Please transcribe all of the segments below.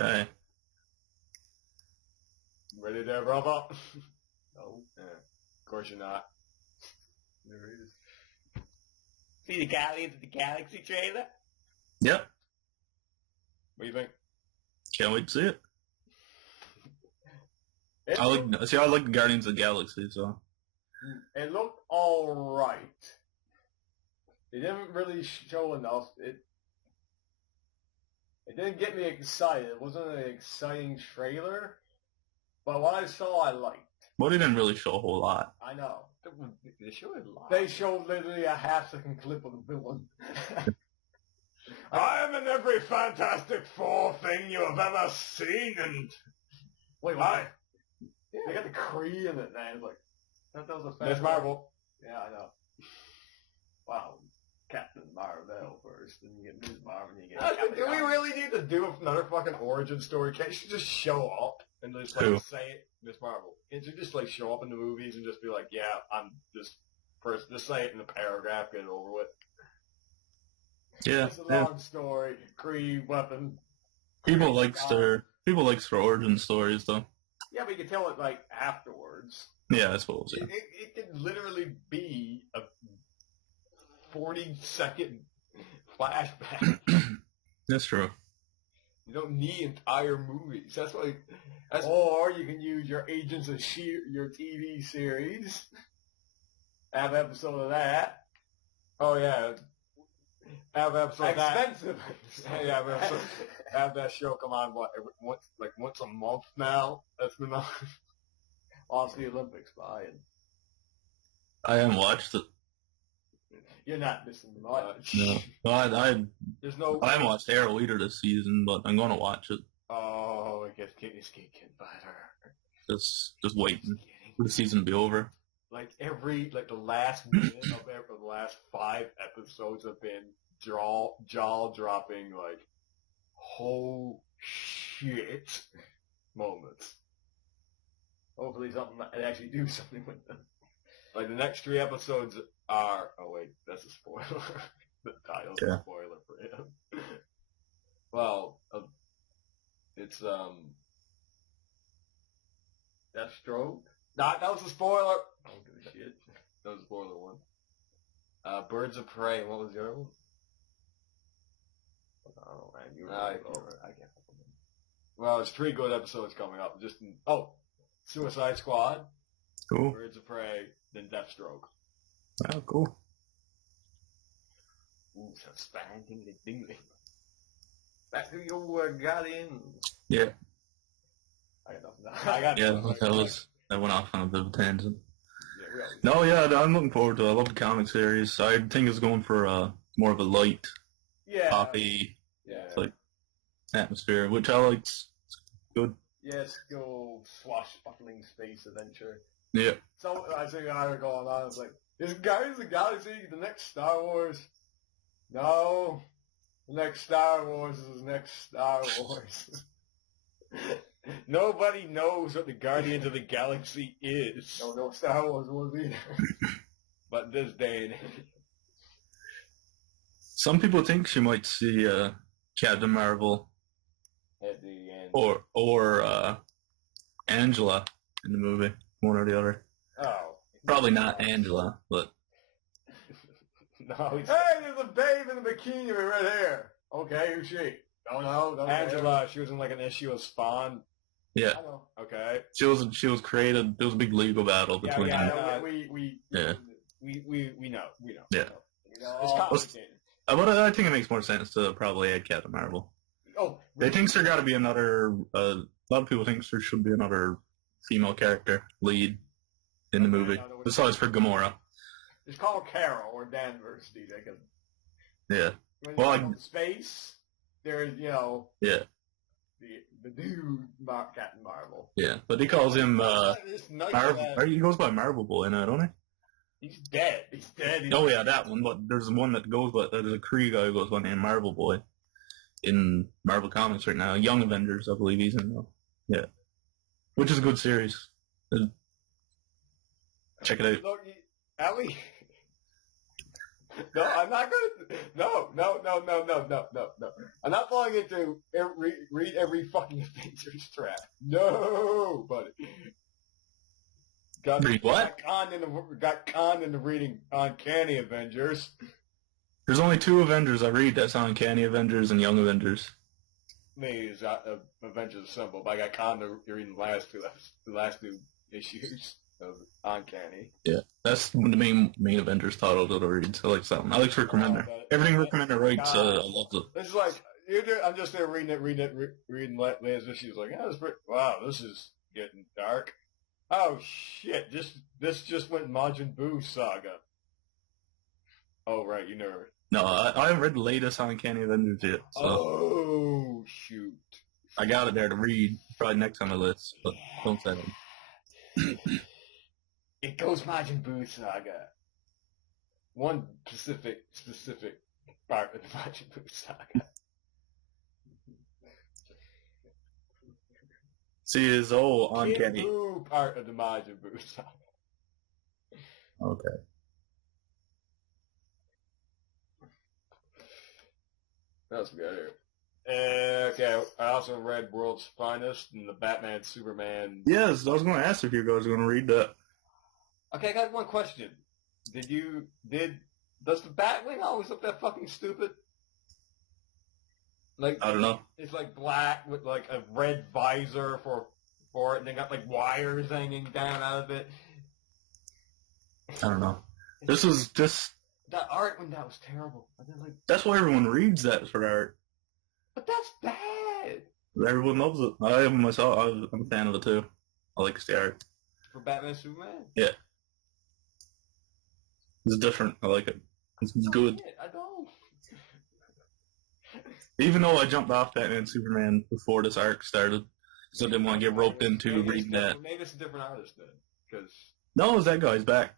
Okay. Ready there, brother? No? Yeah. Of course you're not. There it is. See the Guardians of the Galaxy trailer? Yep. What do you think? Can't wait to see it. I like the Guardians of the Galaxy, so. It looked alright. It didn't really show enough. It didn't get me excited. It wasn't an exciting trailer. But what I saw, I liked. But it didn't really show a whole lot. I know. They showed a lot. They showed literally a half-second clip of the villain. I am in every Fantastic Four thing you have ever seen, and... Wait, what? Yeah. They got the Kree in it, man. It's like, that was a Miss Marvel. Yeah, I know. Wow. Captain Marvel first, then you get Miss Marvel, and you get Captain Do we really need to do another fucking origin story? Can't she just show up and just like say it, Miss Marvel? Can't you just like show up in the movies and just be like, yeah, I'm just just say it in a paragraph, get it over with? Yeah. It's a long story. Kree, weapon. People like their origin stories, though. Yeah, but you can tell it like afterwards. Yeah, I suppose. Yeah. It could literally be a 40-second flashback. That's true. You don't need entire movies. Or you can use your Agents of S.H.I.E.L.D., your TV series. Have an episode of that. Oh yeah. Have an episode of that. Expensive. Have that show come on once a month now. That's been on. Lost the Olympics by and I haven't watched it. You're not missing much. No. I haven't watched Arrow either this season, but I'm going to watch it. Oh, it's getting better. Just waiting for the season to be over. Like the last minute of the last 5 episodes have been jaw-dropping, like, whole shit moments. Hopefully they actually do something with them. Like, the next 3 episodes are... Oh, wait, that's a spoiler. The title's a spoiler for him. Well, it's, Deathstroke? That was a spoiler! I don't give a shit. That was a spoiler one. Birds of Prey. What was the other one? I don't know, man. I can't remember. Well, there's 3 good episodes coming up. Suicide Squad. Cool. Birds of Prey, then Deathstroke. Oh, cool. Ooh, some spanking the dingly. Back to your Guardian. Yeah. I got nothing. That went off on a bit of a tangent. I'm looking forward to it. I love the comic series. I think it's going for more of a light, poppy, like atmosphere, which I like. It's good. Yes, go swashbuckling space adventure. Yeah. So I think I was going on. It's like, is Guardians of the Galaxy the next Star Wars? No, the next Star Wars is the next Star Wars. Nobody knows what the Guardians of the Galaxy is. Don't know what Star Wars was either. But this day and age. Some people think she might see Captain Marvel at the end. Or Angela in the movie, one or the other. Oh. Probably not Angela, but... No. Hey, there's a babe in a bikini with red hair. Okay, who's she? Don't know. Angela, she was in like an issue of Spawn. Yeah. I know. Okay. She was created. There was a big legal battle between them. We know. Yeah. It's complicated. But I think it makes more sense to probably add Captain Marvel. Oh. They think there got to be another. A lot of people think there should be another female character lead in the movie, besides for Gamora. It's called Carol or Danvers, DJ. Yeah. When space, there's Yeah. The dude Captain Marvel. Yeah, but he calls him he goes by Marvel Boy now, don't he? He's dead. Oh yeah, that one. But there's one that goes by there's a Kree guy who goes by the name Marvel Boy in Marvel Comics right now. Young Avengers, I believe he's in though. Yeah, which is a good series. Check it out. Look, Ellie. No, I'm not gonna. No. I'm not falling into read every fucking Avengers trap. No, buddy. Read what? Got conned into reading Uncanny Avengers. There's only 2 Avengers I read. That's Uncanny Avengers and Young Avengers. Me is Avengers Assemble, but I got conned into reading the last two issues of Uncanny. Yeah, that's the main Avengers title that I read. So I like something. I like Rick Remender. Everything Rick Remender writes, I love it. It's like I'm just there reading latest issues. Like, wow, this is getting dark. Oh shit! This just went Majin Buu saga. Oh right, you know. No, I haven't read the latest Uncanny Avengers yet. So oh shoot! I got it there to read. Probably next on the list, but don't say it. It goes Majin Buu saga. One specific part of the Majin Buu saga. See, his whole Uncanny. Buu part of the Majin Buu saga. Okay. That's good. Okay, I also read World's Finest and the Batman Superman. Yes, I was going to ask if you guys were going to read that. Okay, I got one question. Does the Batwing always look that fucking stupid? Like, I don't know. It's like black with like a red visor for it, and they got like wires hanging down out of it. I don't know. This was just... That art when that was terrible. I didn't like. That's why everyone reads that for art. But that's bad. Everyone loves it. I myself, I'm a fan of it too. I like the art. For Batman Superman? Yeah. It's different. I like it. It's good. I don't. Even though I jumped off Batman Superman before this arc started, so I didn't want to get roped into reading that. Maybe it's a different artist then. Cause... No, it was that guy's back.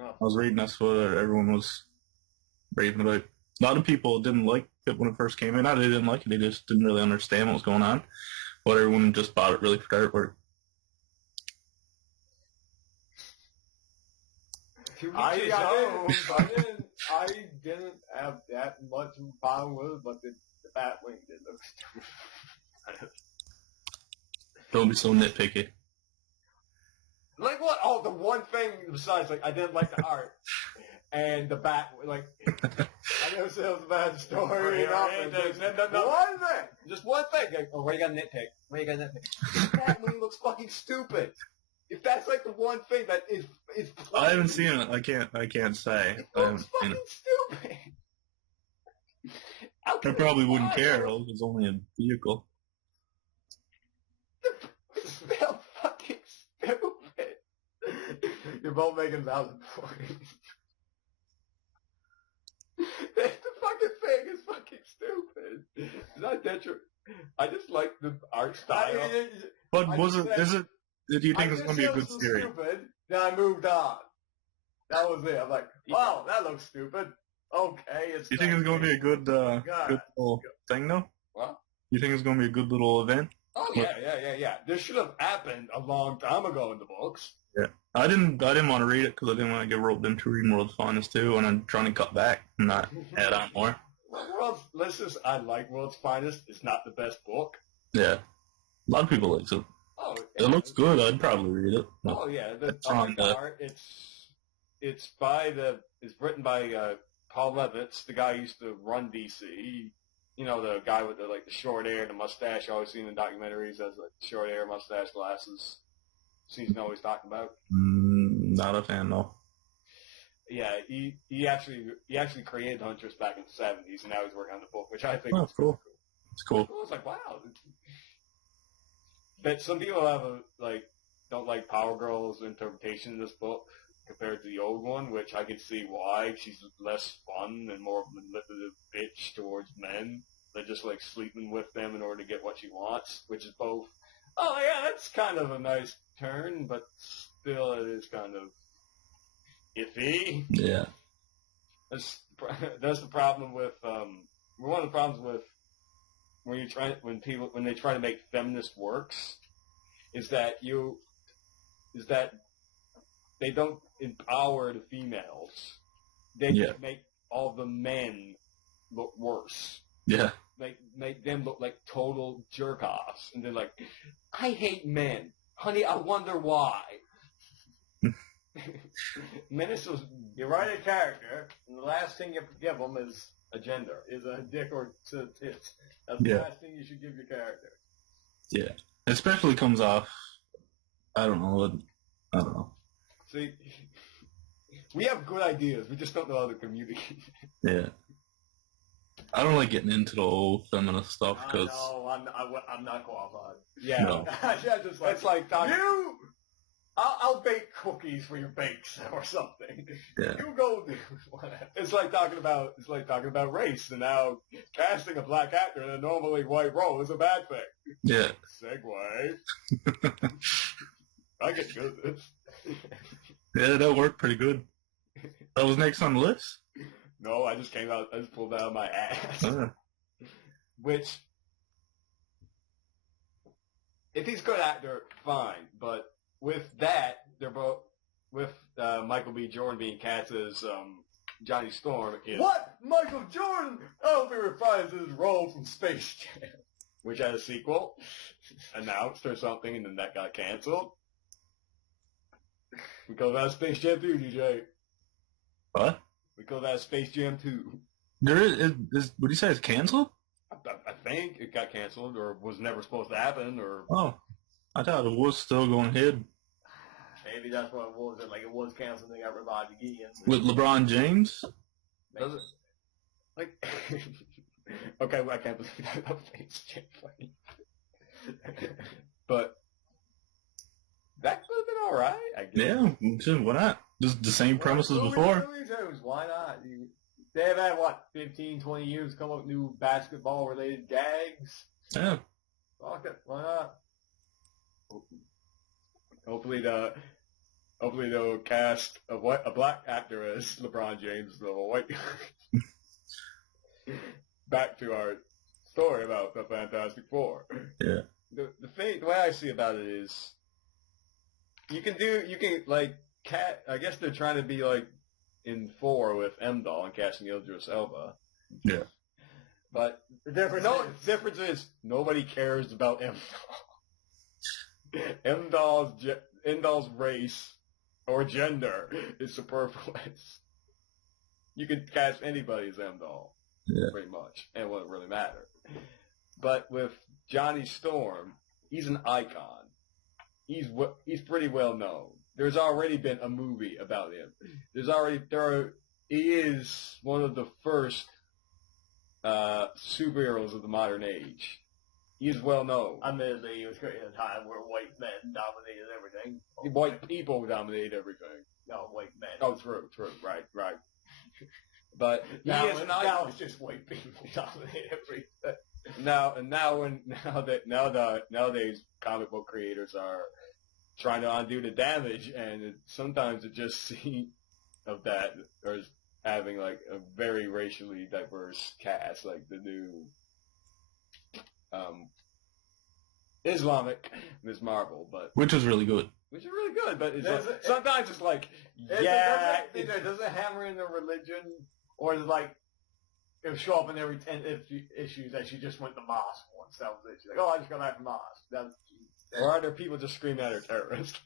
Oh. I was reading that's what everyone was raving about. A lot of people didn't like it when it first came in. Not that they didn't like it, they just didn't really understand what was going on. But everyone just bought it really for the artwork. I didn't have that much problem with it, but the Batwing did look stupid. Don't be so nitpicky. Like what? Oh, the one thing besides, like, I didn't like the art. And the bat, like, I know it was a bad story. No. One thing! Just one thing. Like, oh, where you got to nitpick? Batwing looks fucking stupid. If that's like the one thing that is I haven't seen it. I can't say. It looks fucking stupid. I probably wouldn't care. It's only a vehicle. It's spelled fucking stupid. You're both making loud noise. The fucking thing is fucking stupid. It's not that true. I just like the art style. But is it? Do you think it's going to be a good series? Stupid, then I moved on. That was it. I'm like, wow, that looks stupid. Okay, it's. You think it's going to be a good little thing, though? What? You think it's going to be a good little event? Oh yeah. This should have happened a long time ago in the books. Yeah, I didn't want to read it because I didn't want to get roped into reading World's Finest too, and I'm trying to cut back and not add on more. I like World's Finest. It's not the best book. Yeah, a lot of people like it. Oh, it looks good. I'd probably read it. Oh yeah, the art. It's written by Paul Levitz, the guy who used to run DC. You know, the guy with the short hair and the mustache. Always seen in documentaries as short hair, mustache, glasses. Seems to know what he's talking about. Not a fan, though. Yeah, he actually created Huntress back in the 70s, and now he's working on the book, which I think is cool. It's cool. I was like, wow. But some people don't like Power Girl's interpretation of this book compared to the old one, which I can see why. She's less fun and more of a manipulative bitch towards men. They're just sleeping with them in order to get what she wants, which is both. Oh yeah, that's kind of a nice turn, but still it is kind of iffy. Yeah. That's the problem with one of the problems with when they try to make feminist works is that they don't empower the females. they just make all the men look worse. Yeah. Make them look like total jerk-offs. And they're like, I hate men. Honey, I wonder why. Minnesota's... You write a character, and the last thing you give them is a gender, is a dick or tits. That's the last thing you should give your character. Yeah. It especially comes off, I don't know. See, we have good ideas, we just don't know how to communicate. Yeah. I don't like getting into the whole feminist stuff, because... No, I'm not qualified. Yeah. No. Yeah, just like, it's like, I'll bake cookies for your bakes or something. Yeah. You go do whatever. It's like talking about race, and now casting a black actor in a normally white role is a bad thing. Yeah. Segue. I get good at this. Yeah, that worked pretty good. That was next on the list? No, I just pulled it out of my ass. Which, if he's a good actor, fine, but with that, they're both, with Michael B. Jordan being cast as Johnny Storm. What? Michael Jordan? I hope he reprises his role from Space Jam, which had a sequel announced or something, and then that got canceled. We call that Space Jam 2, DJ. What? We call that Space Jam 2. There is would you say it's canceled? I think it got canceled, or was never supposed to happen, or... Oh. I thought it was still going ahead. Maybe that's what it was. Like, it was canceled, they got revived again. With LeBron James? Does it? Like... Okay, well, I can't believe that about Space Jam funny. But... that could have been alright, I guess. Yeah, why not? Just the same premise as before. Why not? They've had, 15, 20 years to come up with new basketball-related gags? Yeah. Fuck it, why not? Hopefully they'll cast a black actor as LeBron James instead of a white guy. Back to our story about the Fantastic Four. Yeah. The way I see about it is, you can I guess they're trying to be like in 4 with M-Doll and casting Idris Elba. Yeah. But the difference is nobody cares about M-Doll. M-Doll's race or gender is superfluous. You can cast anybody as M-Doll, pretty much, and it wouldn't really matter. But with Johnny Storm, he's an icon. He's pretty well known. There's already been a movie about him. He is one of the first superheroes of the modern age. He's well known. Admittedly, he was created at a time where white men dominated everything. White people dominated everything. No, white men. Oh, true, right. But now it's just white people dominate everything. Nowadays comic book creators are trying to undo the damage, and sometimes it just seems of that, or having like a very racially diverse cast, like the new Islamic Ms. Marvel, but which is really good. But sometimes it's like, does it hammer in the religion, or is it like it'll show up in every 10 issues that she just went to mosque once? That was it. She's like, I just got back from mosque. Or are there people just screaming at her terrorist?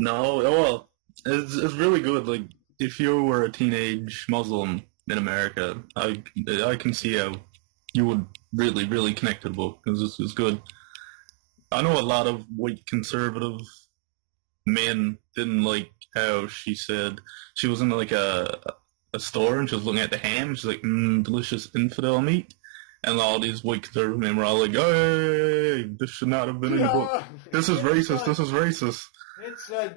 No, well, it's really good. Like, if you were a teenage Muslim in America, I can see how you would really, really connect to the book, because it's good. I know a lot of white conservative men didn't like how she said she was in like a store and she was looking at the ham and she's like, delicious infidel meat. And all these white conservative men were all like, hey, this should not have been in the book. This is racist. It's a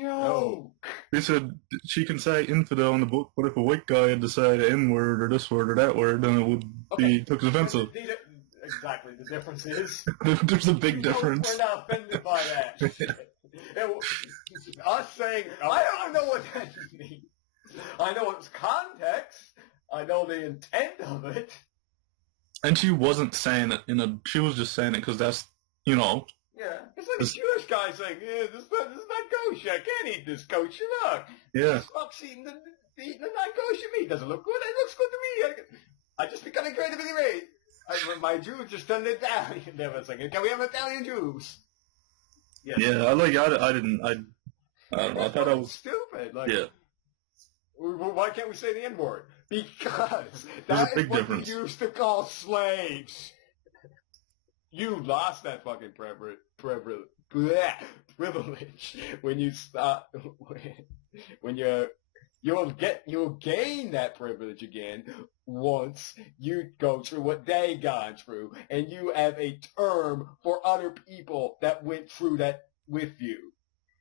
joke. They said she can say infidel in the book, but if a white guy had to say the N-word or this word or that word, then it would be took as offensive. Exactly. The difference is... There's a big difference. We're not offended by that. Us saying... I don't know what that means. I know its context. I know the intent of it. And she wasn't saying it she was just saying it because that's, Yeah. It's like a Jewish guy saying, this is not kosher. I can't eat this kosher. Look. Yeah. Stop eating eating the non-kosher meat. Doesn't look good. It looks good to me. I just become a creativity rate. My Jews just turned Italian. They were like, can we have Italian Jews? Yes. Yeah, I don't know. I thought I was stupid. Like, yeah. Why can't we say the N-word? Because that is what we used to call slaves. You lost that fucking privilege when you stop. When you'll gain that privilege again once you go through what they gone through, and you have a term for other people that went through that with you.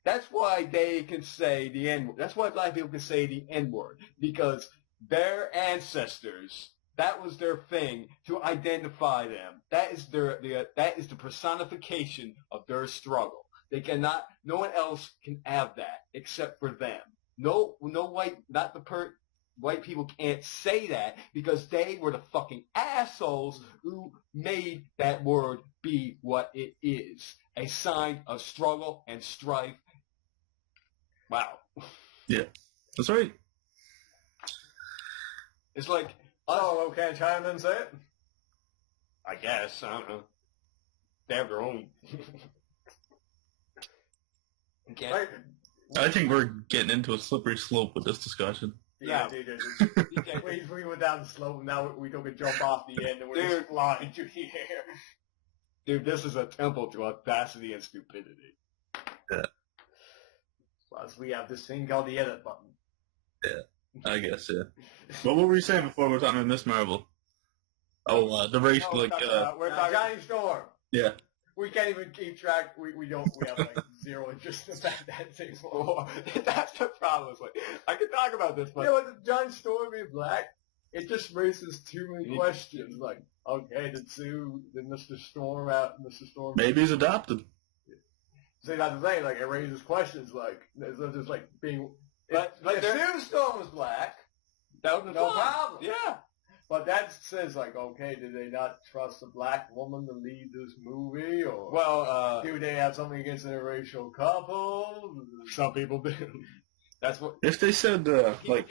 That's why they can say the N-word. That's why black people can say the N-word, because their ancestors, that was their thing to identify them. That is that is the personification of their struggle. They cannot. No one else can have that except for them. No white people can't say that because they were the fucking assholes who made that word be what it is. A sign of struggle and strife. Wow. Yeah. That's right. It's like, oh, can't China say it? I guess. I don't know. They have their own. I think we're getting into a slippery slope with this discussion. Yeah. We went down the slope, and now we took a jump off the end, and we're just flying through the air. Dude, this is a temple to audacity and stupidity. Yeah. Plus, we have this thing called the edit button. Yeah, I guess, yeah. But what were you saying before we were talking about Miss Marvel? Oh, the race, we're talking Johnny Storm. Yeah. We can't even keep track. We have like zero interest in that thing anymore. That's the problem. It's like, I can talk about this, but with Johnny Storm being black, it just raises too many questions. Like, okay, did Mr. Storm Mr. Storm? Maybe he's adopted. See, that's the thing. Like, it raises questions. Like, there's just like being. But if Sue Storm was black, that would be no problem. Yeah. But that says, like, okay, did they not trust a black woman to lead this movie? Or do they have something against an interracial couple? Some people do. That's what. If they said, people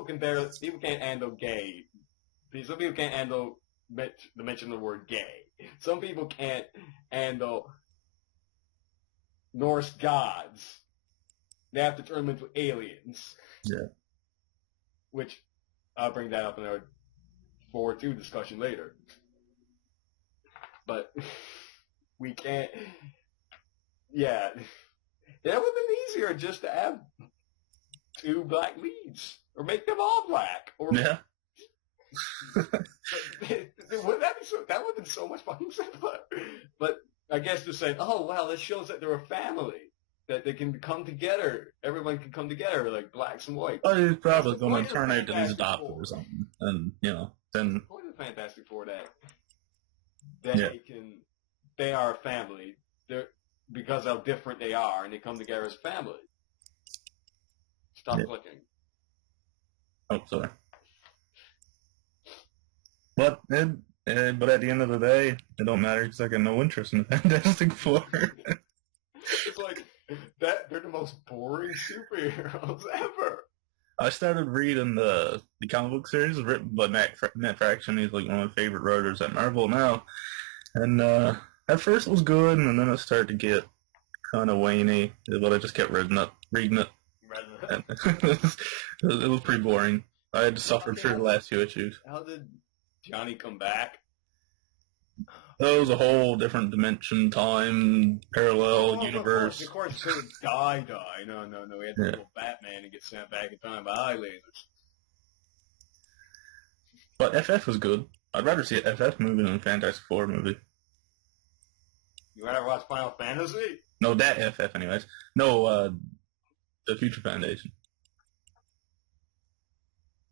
can't handle gay. Some people can't handle the mention of the word gay. Some people can't handle Norse gods. They have to turn them into aliens. Yeah. Which, I'll bring that up in our 4-2 discussion later. But, we can't... Yeah. That would have been easier just to have 2 black leads. Or make them all black. Or yeah. that would have been so much fucking simpler. But, I guess they're saying, oh, wow, this shows that they're a family. That they can come together. Everyone can come together, like blacks and whites. Oh, he's probably going to turn out that he's adopted or something. And, then... The point of Fantastic Four that they are a family. They're, because how different they are, and they come together as a family. Stop clicking. Oh, sorry. But at the end of the day, it don't matter because I got no interest in the Fantastic Four. It's like, they're the most boring superheroes ever. I started reading the comic book series written by Matt Fraction. He's like one of my favorite writers at Marvel now. And at first it was good, and then it started to get kind of waney. But I just kept reading it. It was pretty boring. I had to suffer through the last few issues. How did Johnny come back? That was a whole different dimension, time, parallel universe. Of course, he couldn't die. No. He had to go Batman and get sent back in time by eye lasers. But FF was good. I'd rather see a FF movie than a Fantastic Four movie. You rather watch Final Fantasy? No, that FF anyways. No, the Future Foundation.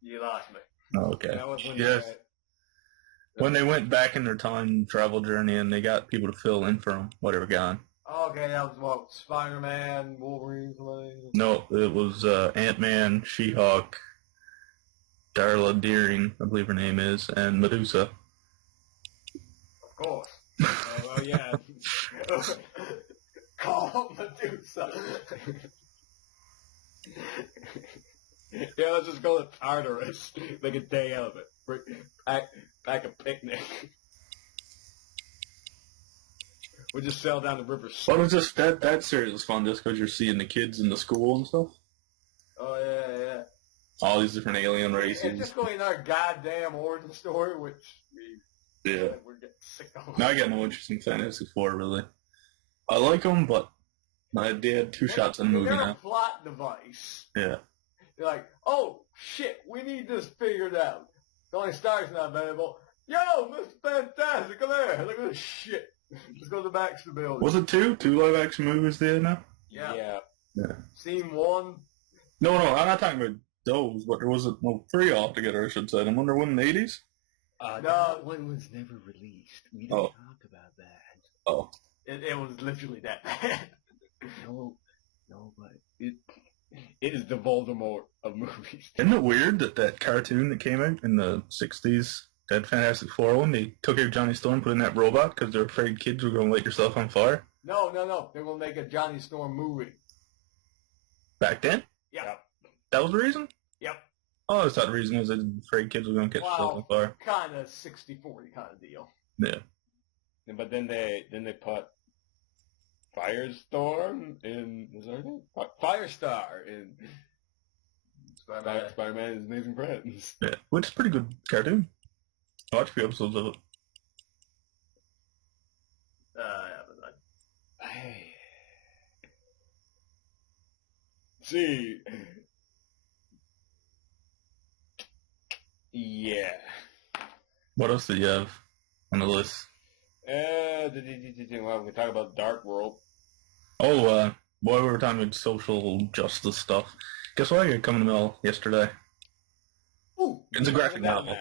You lost me. Oh, okay. Yes. When they went back in their time travel journey and they got people to fill in for them, whatever gone. Okay, that was what, Spider-Man, Wolverine, something? No, it was Ant-Man, She-Hulk, Darla Deering, I believe her name is, and Medusa. Of course. Well, yeah. Call Medusa. Yeah, let's just go to Tartarus. Make a day out of it. Pack a picnic. We'll just sail down the river. But it's just that series is fun just because you're seeing the kids in the school and stuff. Oh yeah. All these different alien races. It's just going our goddamn origin story, which we're getting sick of. Now I got no interest in Fantastic Four really. I like them, but they had two shots in the movie They're now. a plot device. Yeah. They're like, oh shit, we need this figured out. The only star's not available. Yo, Mr. Fantastic, come here. Look at this shit. Let's go to the Baxter building. Was it two live action movies there now? Yeah. Yeah. Scene one. No, I'm not talking about those, but there was three altogether, I should say. I wonder one in the 80s? No, that one was never released. We didn't talk about that. Oh. It was literally that bad. No, but it is the Voldemort of movies. Isn't it weird that cartoon that came out in the 60s, that Fantastic Four one, they took out Johnny Storm, put in that robot because they're afraid kids were going to light yourself on fire? No. They're going to make a Johnny Storm movie. Back then? Yep. That was the reason? Yep. Oh, I thought the reason was they were afraid kids were going to catch themselves on fire. Kind of 60-40 kind of deal. Yeah. But then they put Firestorm in, was that her name? Firestar in Spider-Man and His Amazing Friends. Yeah, which is a pretty good cartoon. I watched a few episodes of it. See. Yeah. What else did you have on the list? Well, we can talk about Dark World. Oh, boy, we were talking about social justice stuff. Guess what I got coming in the mail yesterday? Ooh, it's a graphic novel.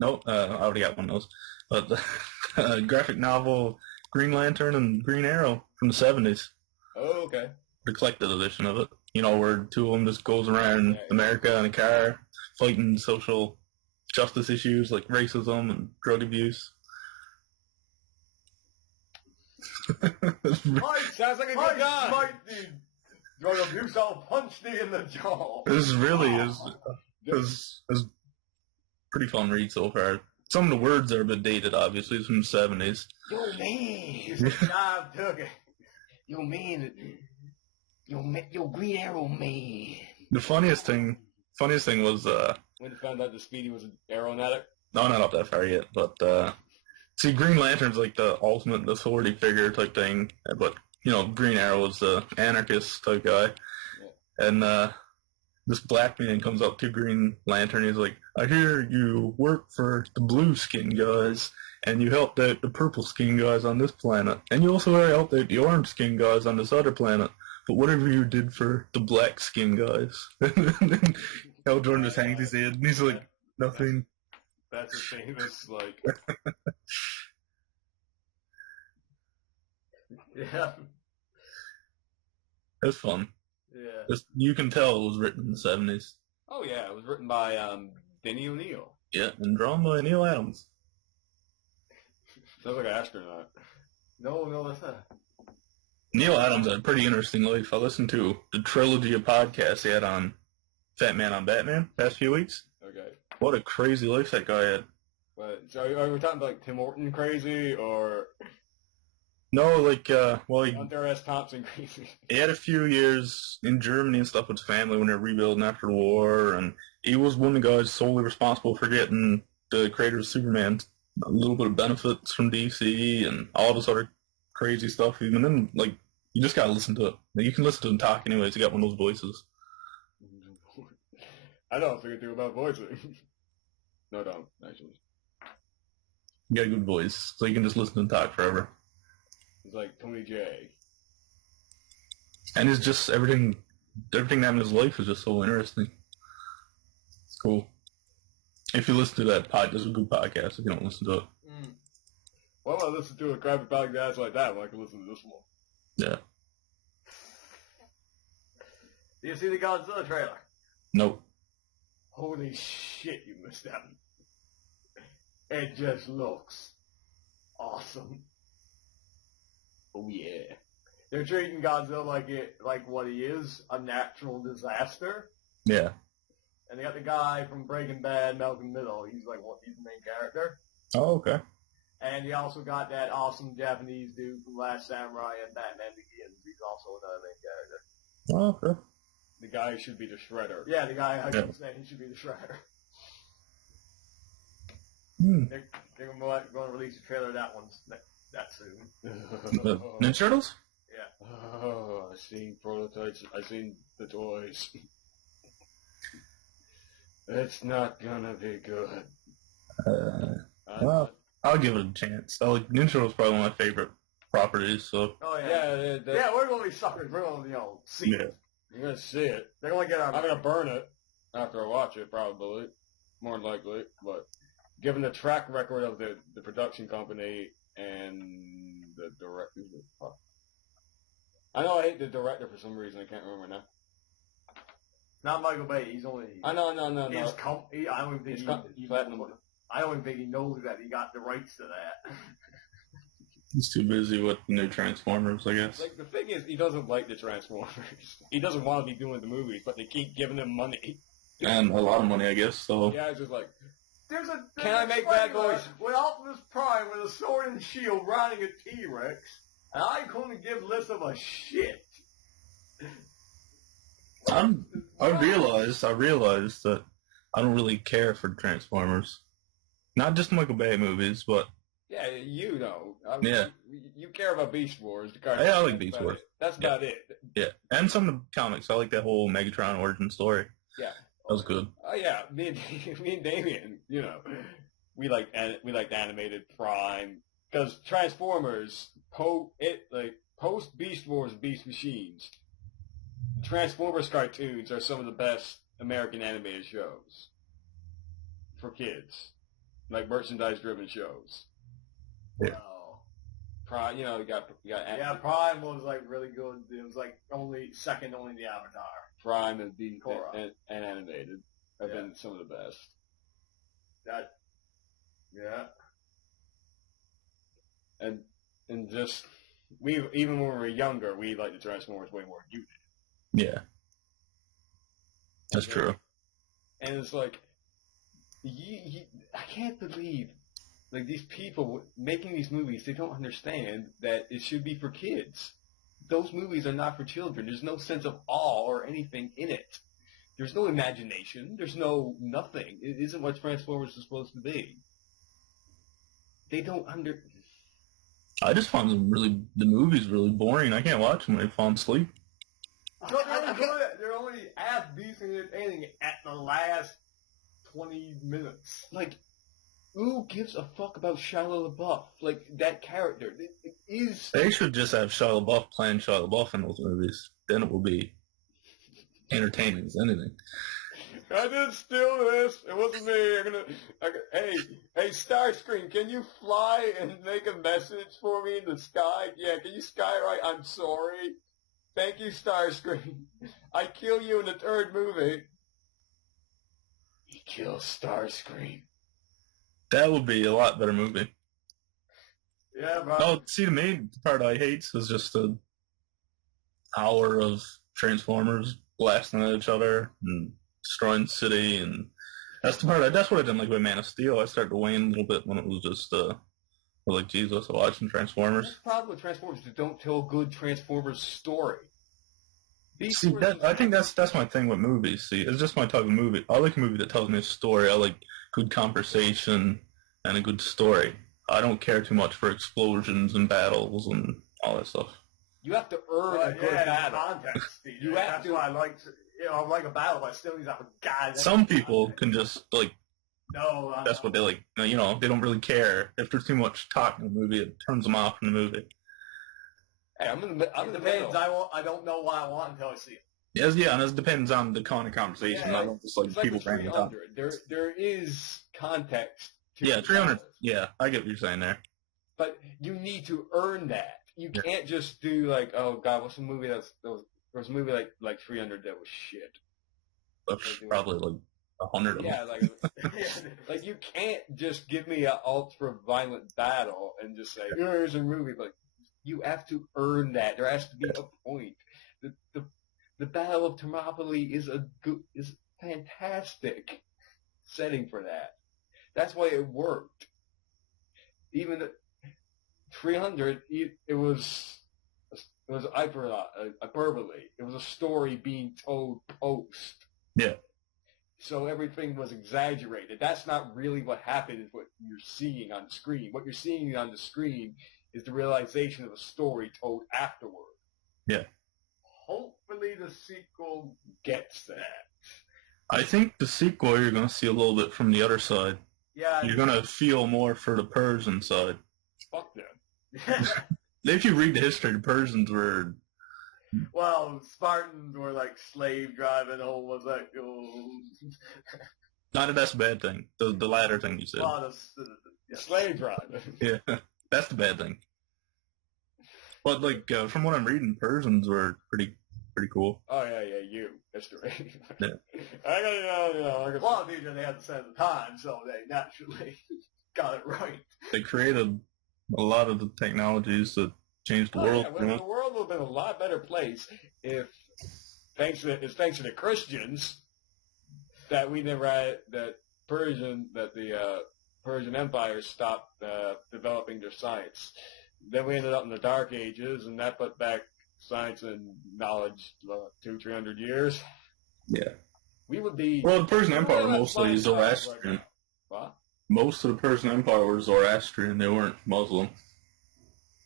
Nope, I already got one of those. But graphic novel, Green Lantern and Green Arrow from the 70s. Oh, okay. The collected edition of it. You know, where two of them just goes around America in a car fighting social justice issues like racism and drug abuse. Sounds like a good guy. Might need drug abuse. I'll punch thee in the jaw. This really is pretty fun read so far. Some of the words are a bit dated, obviously. It's from the 70s. Yo, man. Jive turkey. Yo, man. Yo, Green Arrow, man. The funniest thing was when they found out the Speedy was an aeronautic. No, not up that far yet, but see, Green Lantern's like the ultimate authority figure type thing, but you know, Green Arrow is the anarchist type guy, and this black man comes up to Green Lantern. He's like, "I hear you work for the blue skin guys, and you helped out the purple skin guys on this planet, and you also helped out the orange skin guys on this other planet. But whatever you did for the black skin guys," and then Hal Jordan just hangs his head, and he's like, "Nothing." That's a thing that's like... Yeah. It's fun. Yeah. You can tell it was written in the 70s. Oh, yeah. It was written by Denny O'Neil. Yeah, and drawn by Neil Adams. Sounds like an astronaut. No, that's not... Neil Adams had a pretty interesting life. I listened to the trilogy of podcasts he had on Fat Man on Batman past few weeks. Okay. What a crazy life that guy had. But, so are we talking about like Tim Horton crazy, or... No, like, Hunter S. Thompson crazy? He had a few years in Germany and stuff with his family when they were rebuilding after the war, and he was one of the guys solely responsible for getting the creator of Superman a little bit of benefits from DC and all this other crazy stuff. Even then, like, you just gotta listen to it. You can listen to him talk anyways. He got one of those voices. I know a thing or two about voicing. No, don't, actually. You got a good voice, so you can just listen to him talk forever. It's like Tony J. And it's just everything that happened in his life is just so interesting. It's cool. If you listen to that podcast, it's a good podcast. If you don't listen to it. Why would I listen to a crappy podcast like that when I can listen to this one? Yeah. Do you see the Godzilla trailer? Nope. Holy shit, you missed out. It just looks awesome. Oh yeah. They're treating Godzilla like what he is, a natural disaster. Yeah. And they got the guy from Breaking Bad, Malcolm Middle. He's the main character. Oh, okay. And you also got that awesome Japanese dude from Last Samurai and Batman Begins. He's also another main character. Oh, okay. The guy who should be the Shredder. Yeah, the guy I keep saying he should be the Shredder. They're going to release a trailer of that one that soon. The Ninja Turtles? Yeah. Oh, I've seen prototypes. I've seen the toys. It's not gonna be good. Well, I'll give it a chance. Ninja Turtles probably one of my favorite properties. So. Oh yeah. Yeah, we're gonna be suckers. We're gonna see it. You're gonna see it. They're gonna get our. I'm gonna burn it after I watch it, probably, more than likely. But given the track record of the production company and the director, I know I hate the director for some reason. I can't remember now. Not Michael Bay. He's only. I know. I don't even think I don't even think he knows that he got the rights to that. He's too busy with the new Transformers, I guess. Like, the thing is, he doesn't like the Transformers. He doesn't want to be doing the movies, but they keep giving him money. And a lot of money, I guess, so. Yeah, it's just like, can I make bad boys? With Optimus Prime with a sword and shield riding a T-Rex, and I couldn't give less of a shit. I realized that I don't really care for Transformers. Not just Michael Bay movies, but... Yeah, you know. Yeah. You care about Beast Wars. Yeah, I like Beast Wars. That's about it. Yeah, and some of the comics. I like that whole Megatron origin story. Yeah. That was good. Oh, yeah. Me and Damien, we liked animated Prime. Because Transformers, post Beast Wars, Beast Machines, Transformers cartoons are some of the best American animated shows for kids, like merchandise-driven shows. Yeah. Prime, you got. Yeah, Prime was really good. It was second only to Avatar. Prime and animated have been some of the best. And just even when we were younger, we liked the Transformers way more than you did. Yeah, that's true. And it's like, I can't believe, these people making these movies, they don't understand that it should be for kids. Those movies are not for children. There's no sense of awe or anything in it. There's no imagination. There's no nothing. It isn't what Transformers is supposed to be. They don't I just found the movies really boring. I can't watch them when I fall asleep. They're only half decent entertaining at the last 20 minutes. Who gives a fuck about Shia LaBeouf? That character. They should just have Shia LaBeouf playing Shia LaBeouf in those movies. Then it will be entertaining as anything. I didn't steal this. It wasn't me. Hey, Starscream, can you fly and make a message for me in the sky? Yeah, can you skywrite? I'm sorry. Thank you, Starscream. I kill you in the third movie. He kills Starscream. That would be a lot better movie. Yeah, bro. No, see, the main part I hate is just an hour of Transformers blasting at each other and destroying the city, and that's what I didn't like with Man of Steel. I started to wane a little bit when it was just Jesus, watching Transformers. That's the problem with Transformers. They don't tell a good Transformers story. I think that's my thing with movies. See, it's just my type of movie. I like a movie that tells me a story. I like good conversation and a good story. I don't care too much for explosions and battles and all that stuff. You have to earn a good battle. Context, that's why I like a battle, but still needs to have a guy. Some people can just No, that's what they like. They don't really care. If there's too much talk in the movie, it turns them off in the movie. Hey, I'm in the middle. I don't know what I want until I see it. Yes, yeah, and it depends on the kind of conversation. I don't just people banging up. There is context. Yeah, 300. Yeah, I get what you're saying there. But you need to earn that. You can't just do oh God, what's a movie there was a movie like 300 that was shit. That's probably 100 of them. Yeah, you can't just give me an ultra violent battle and just say here's a movie. You have to earn that. There has to be a point. The Battle of Thermopylae is fantastic setting for that. That's why it worked. Even at 300, it was hyperbole. It was a story being told post. Yeah. So everything was exaggerated. That's not really what happened, is what you're seeing on the screen. What you're seeing on the screen is the realization of a story told afterward. Yeah. Hopefully the sequel gets that. I think the sequel, you're going to see a little bit from the other side. Yeah. You're going to feel more for the Persian side. Fuck them. If you read the history, the Persians were... Well, Spartans were like slave driving homosexuals. Not that that's a bad thing. The latter thing you said. Well, slave driving. Yeah, that's the bad thing. But like from what I'm reading, Persians were pretty cool. Oh yeah, you history. Yeah. I gotta well, these they had to set the time, so they naturally got it right. They created a lot of the technologies that changed the world. Yeah, well, the world would have been a lot better place if, thanks to the Christians, that we never had the Persian Empire stopped developing their science. Then we ended up in the Dark Ages, and that put back science and knowledge 200-300 years. Yeah. We would be... Well, the Persian Empire was mostly Zoroastrian. Right. What? Most of the Persian Empire were Zoroastrian. They weren't Muslim.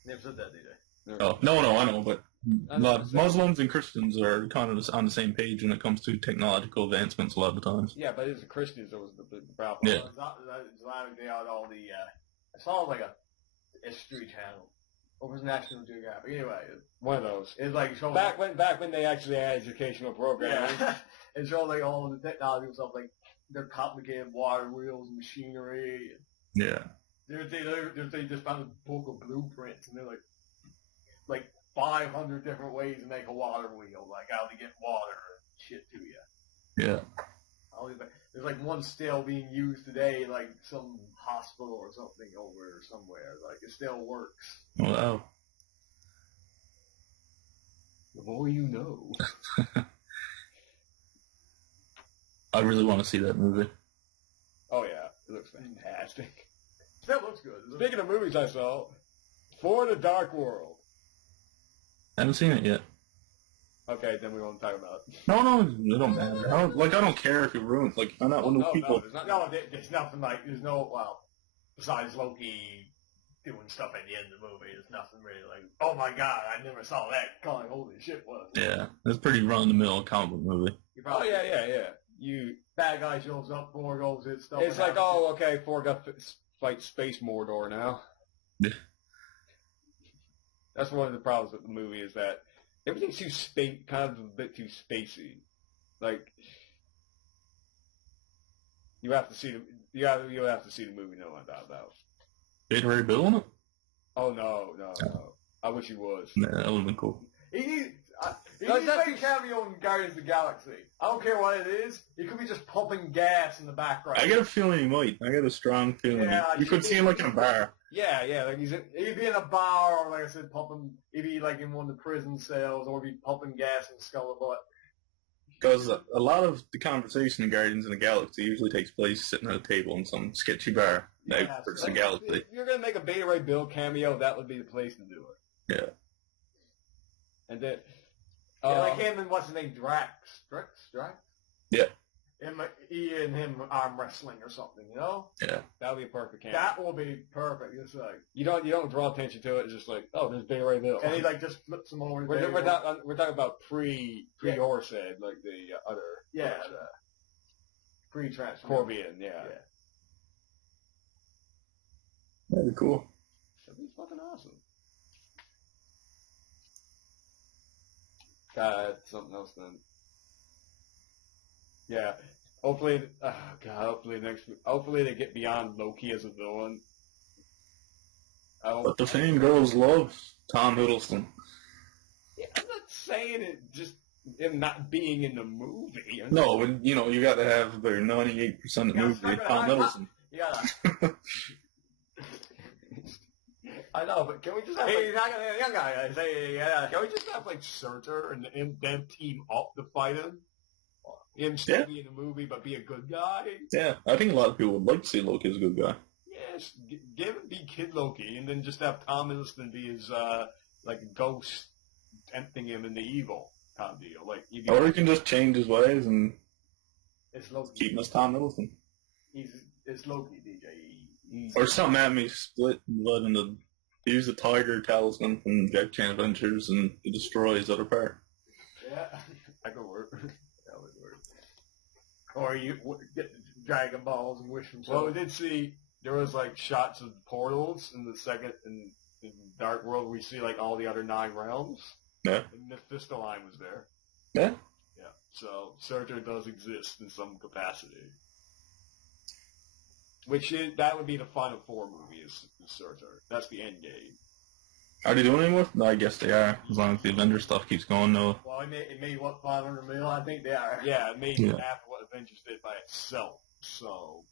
Never said that, did they? Oh, no, I know, but a lot of Muslims and Christians are kind of on the same page when it comes to technological advancements a lot of the times. Yeah, but it's the Christians that was the problem. Yeah. Islamic, they had all the, I saw like a History Channel. What was National Geographic? Anyway. One of those. It's like showing back when they actually had educational programs. Yeah. It showed like all the technology and stuff, like their complicated water wheels and machinery. Yeah. They just found a book of blueprints, and they're like 500 different ways to make a water wheel, like how to get water and shit to you. Yeah. There's like one still being used today, like some hospital or something over somewhere. Like it still works. Wow. The more you know. I really want to see that movie. Oh yeah, it looks fantastic. That looks good. Speaking of movies I saw, For the Dark World. I haven't seen it yet. Okay, then we won't talk about it. No, it don't matter. I don't care if it ruins. Like, I'm not one of those people. There's nothing like, well, besides Loki doing stuff at the end of the movie, there's nothing really like, oh my god, I never saw that. God, holy shit, was it? Yeah, it's pretty run-of-the-mill comic book movie. Yeah. Bad guy shows up, Thor goes his stuff. It's like, oh, okay, Thor got fight Space Mordor now. Yeah. That's one of the problems with the movie, is that everything's too kind of a bit too spacey. Like, you have to see the movie to know what I'm talking about. Beta Ray Bill in it? Oh no. I wish he was. Nah, that would have been cool. He needs to make a cameo in Guardians of the Galaxy. I don't care what it is. He could be just pumping gas in the background. I get a feeling he might. I get a strong feeling. Yeah, you could see him like in a bar. Yeah, like he'd be in a bar, or like I said, he'd be like in one of the prison cells, or be pumping gas in Scullabutt. Because a lot of the conversation in Guardians of the Galaxy usually takes place sitting at a table in some sketchy bar. For the Galaxy. If you're going to make a Beta Ray Bill cameo, that would be the place to do it. Yeah. And then... like him and what's his name, Drax? Yeah. He and him arm wrestling or something, you know? Yeah. That would be a perfect cameo. That will be perfect. It's like... You don't draw attention to it. It's just like, oh, there's Beta Ray Bill. And he like just flips him over. We're talking about pre-Horsehead, like the other... Yeah. Pre-transformation. Corbian, yeah. That'd be cool. That'd be fucking awesome. God, something else then. Yeah. Hopefully they get beyond Loki as a villain. But the fangirls love Tom Hiddleston. Yeah, I'm not saying it just him not being in the movie. No, but you got to have the 98% of the movie Tom Hiddleston. Yeah. I know, but can we just have young guy say, can we just have like Surtur and them team up to fight him? Him still be in the movie, but be a good guy? Yeah, I think a lot of people would like to see Loki as a good guy. Yes, be Kid Loki, and then just have Tom Hiddleston be his, like a ghost tempting him into evil kind of deal. Like, or he can just change his ways and it's Loki. keep him as Tom Hiddleston. It's Loki, DJ. Or something at me split blood into use the Tiger Talisman from Jack Chan Adventures and he destroys the other part. Yeah, that could work. That would work. Or you get Dragon Balls and wish them. Well, we did see there was like shots of portals in the second in Dark World. We see like all the other 9 realms. Yeah. And Mephisto line was there. Yeah. Yeah. So Surtur does exist in some capacity. That would be the Final Four movie is Surtur. That's the end game. Are they doing any more? No, I guess they are, as long as the Avengers stuff keeps going, though. Well, it made what, $500 million? I think they are. Yeah, it made half of what Avengers did by itself. So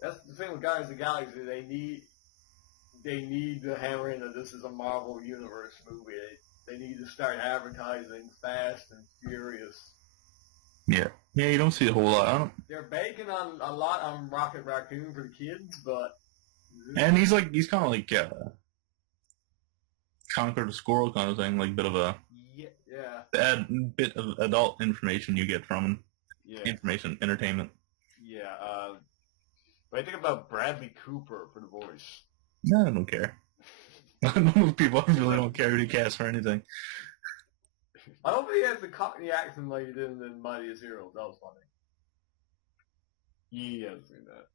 that's the thing with Guardians of the Galaxy. They need to hammer in that this is a Marvel Universe movie. They need to start advertising fast and furious. Yeah. Yeah, you don't see a whole lot on it. They're banking on a lot on Rocket Raccoon for the kids, but... And he's kind of like, Conquer the Squirrel kind of thing, like a bit of a... Yeah. Bit of adult information you get from him. Yeah. Information, entertainment. Yeah, but I think about Bradley Cooper for the voice. No, I don't care. Most people really don't care who he casts for anything. I don't think he has the Cockney accent like he did in the Mightiest Heroes. That was funny. He hasn't seen that.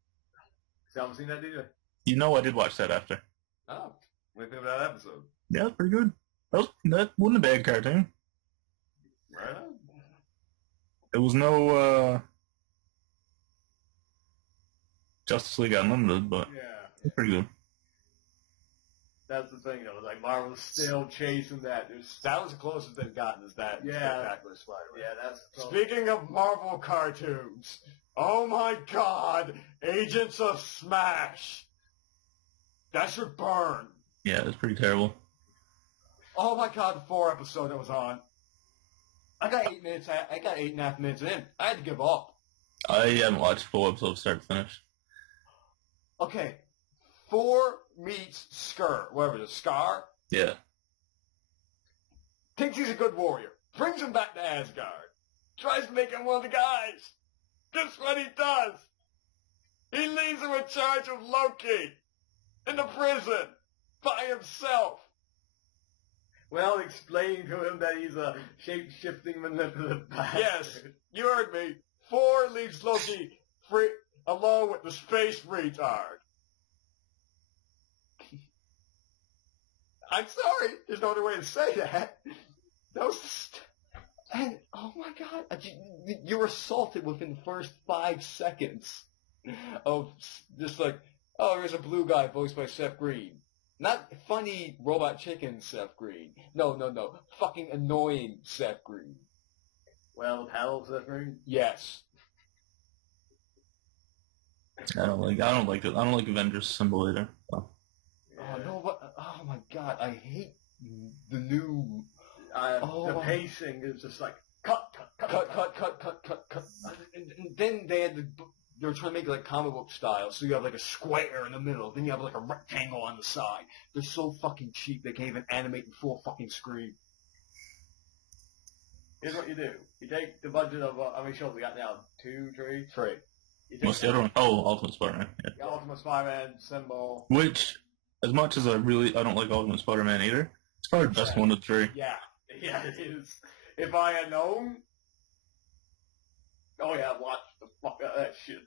You haven't seen that, did you? You know I did watch that after. Oh. What do you think of that episode? Yeah, it's pretty good. That wasn't a bad cartoon. Right on. It was no, Justice League Unlimited, but it's pretty good. That's the thing, though. Like, Marvel's still chasing that. That was the closest they've gotten is that Spectacular Spider-Man. Yeah, that's close. Speaking of Marvel cartoons, oh my god, Agents of Smash! That should burn. Yeah, it's pretty terrible. Oh my god, the 4 episode that was on. I got 8 minutes. I got 8.5 minutes in. I had to give up. I haven't watched full episodes start to finish. Okay, 4 meets Skur, whatever it is, Scar. Yeah. Thinks he's a good warrior. Brings him back to Asgard. Tries to make him one of the guys. Guess what he does? He leaves him in charge of Loki. In the prison. By himself. Well, explain to him that he's a shape-shifting manipulative bastard. Yes, you heard me. 4 leaves Loki free, alone with the space retard. I'm sorry. There's no other way to say that. And, oh my god. You were assaulted within the first 5 seconds of just like, oh, there's a blue guy voiced by Seth Green. Not funny robot chicken Seth Green. No. Fucking annoying Seth Green. Well, paddle Seth Green? Yes. I don't like it. I don't like Avengers symbol either. So. Oh no! What? Oh my god! I hate the new. The pacing is just like cut. And then they were trying to make it like comic book style, so you have like a square in the middle, then you have like a rectangle on the side. They're so fucking cheap they can't even animate in full fucking screen. Here's what you do: you take the budget of how many shows we got now? 2, 3, 3. What's the other one? Oh, Ultimate Spider-Man. Yeah. Ultimate Spider-Man symbol. Which, as much as I don't like Ultimate Spider-Man either, it's probably the best one of the 3. Yeah, it is. If I had known, watch the fuck out of that shit.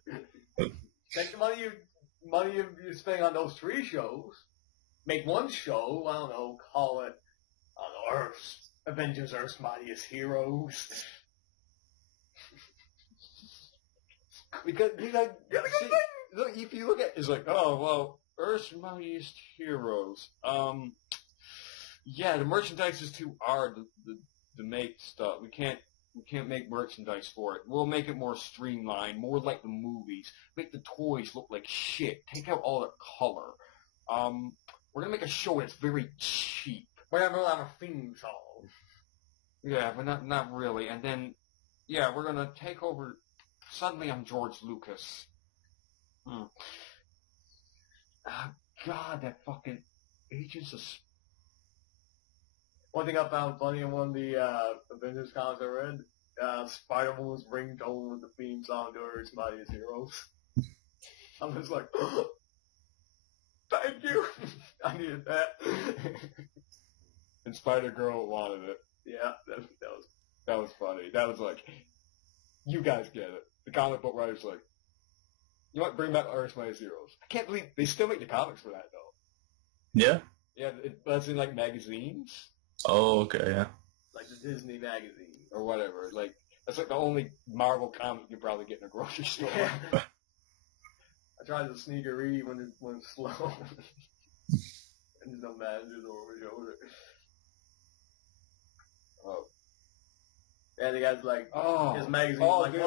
Take the money you spend on those 3 shows, make one show. I don't know, call it Avengers: Earth's Mightiest Heroes. Because if you look at it's like, oh well, Earth's Mightiest Heroes. Yeah, the merchandise is too hard to make stuff. We can't make merchandise for it. We'll make it more streamlined, more like the movies. Make the toys look like shit. Take out all the color. We're gonna make a show that's very cheap. We're gonna have a theme song. Yeah, but not really. And then yeah, we're gonna take over. Suddenly I'm George Lucas. God, that fucking Agents of... One thing I found funny in one of the Avengers comics I read, Spider-Woman's ringtone with the theme song to her Spidey is Heroes. I'm just like, thank you! I needed that. And Spider-Girl wanted it. Yeah, that was funny. That was like, you guys get it. The comic book writer's like, you might bring back Earth's Mightiest Heroes. I can't believe they still make the comics for that, though. Yeah? Yeah, that's in, like, magazines. Oh, okay, yeah. Like the Disney magazine. Or whatever. Like, that's like the only Marvel comic you probably get in a grocery store. I tried to sneak a read when it's slow. And there's no managers over my shoulder. Oh. Yeah, the guy's like, his magazine. Oh, like, dude,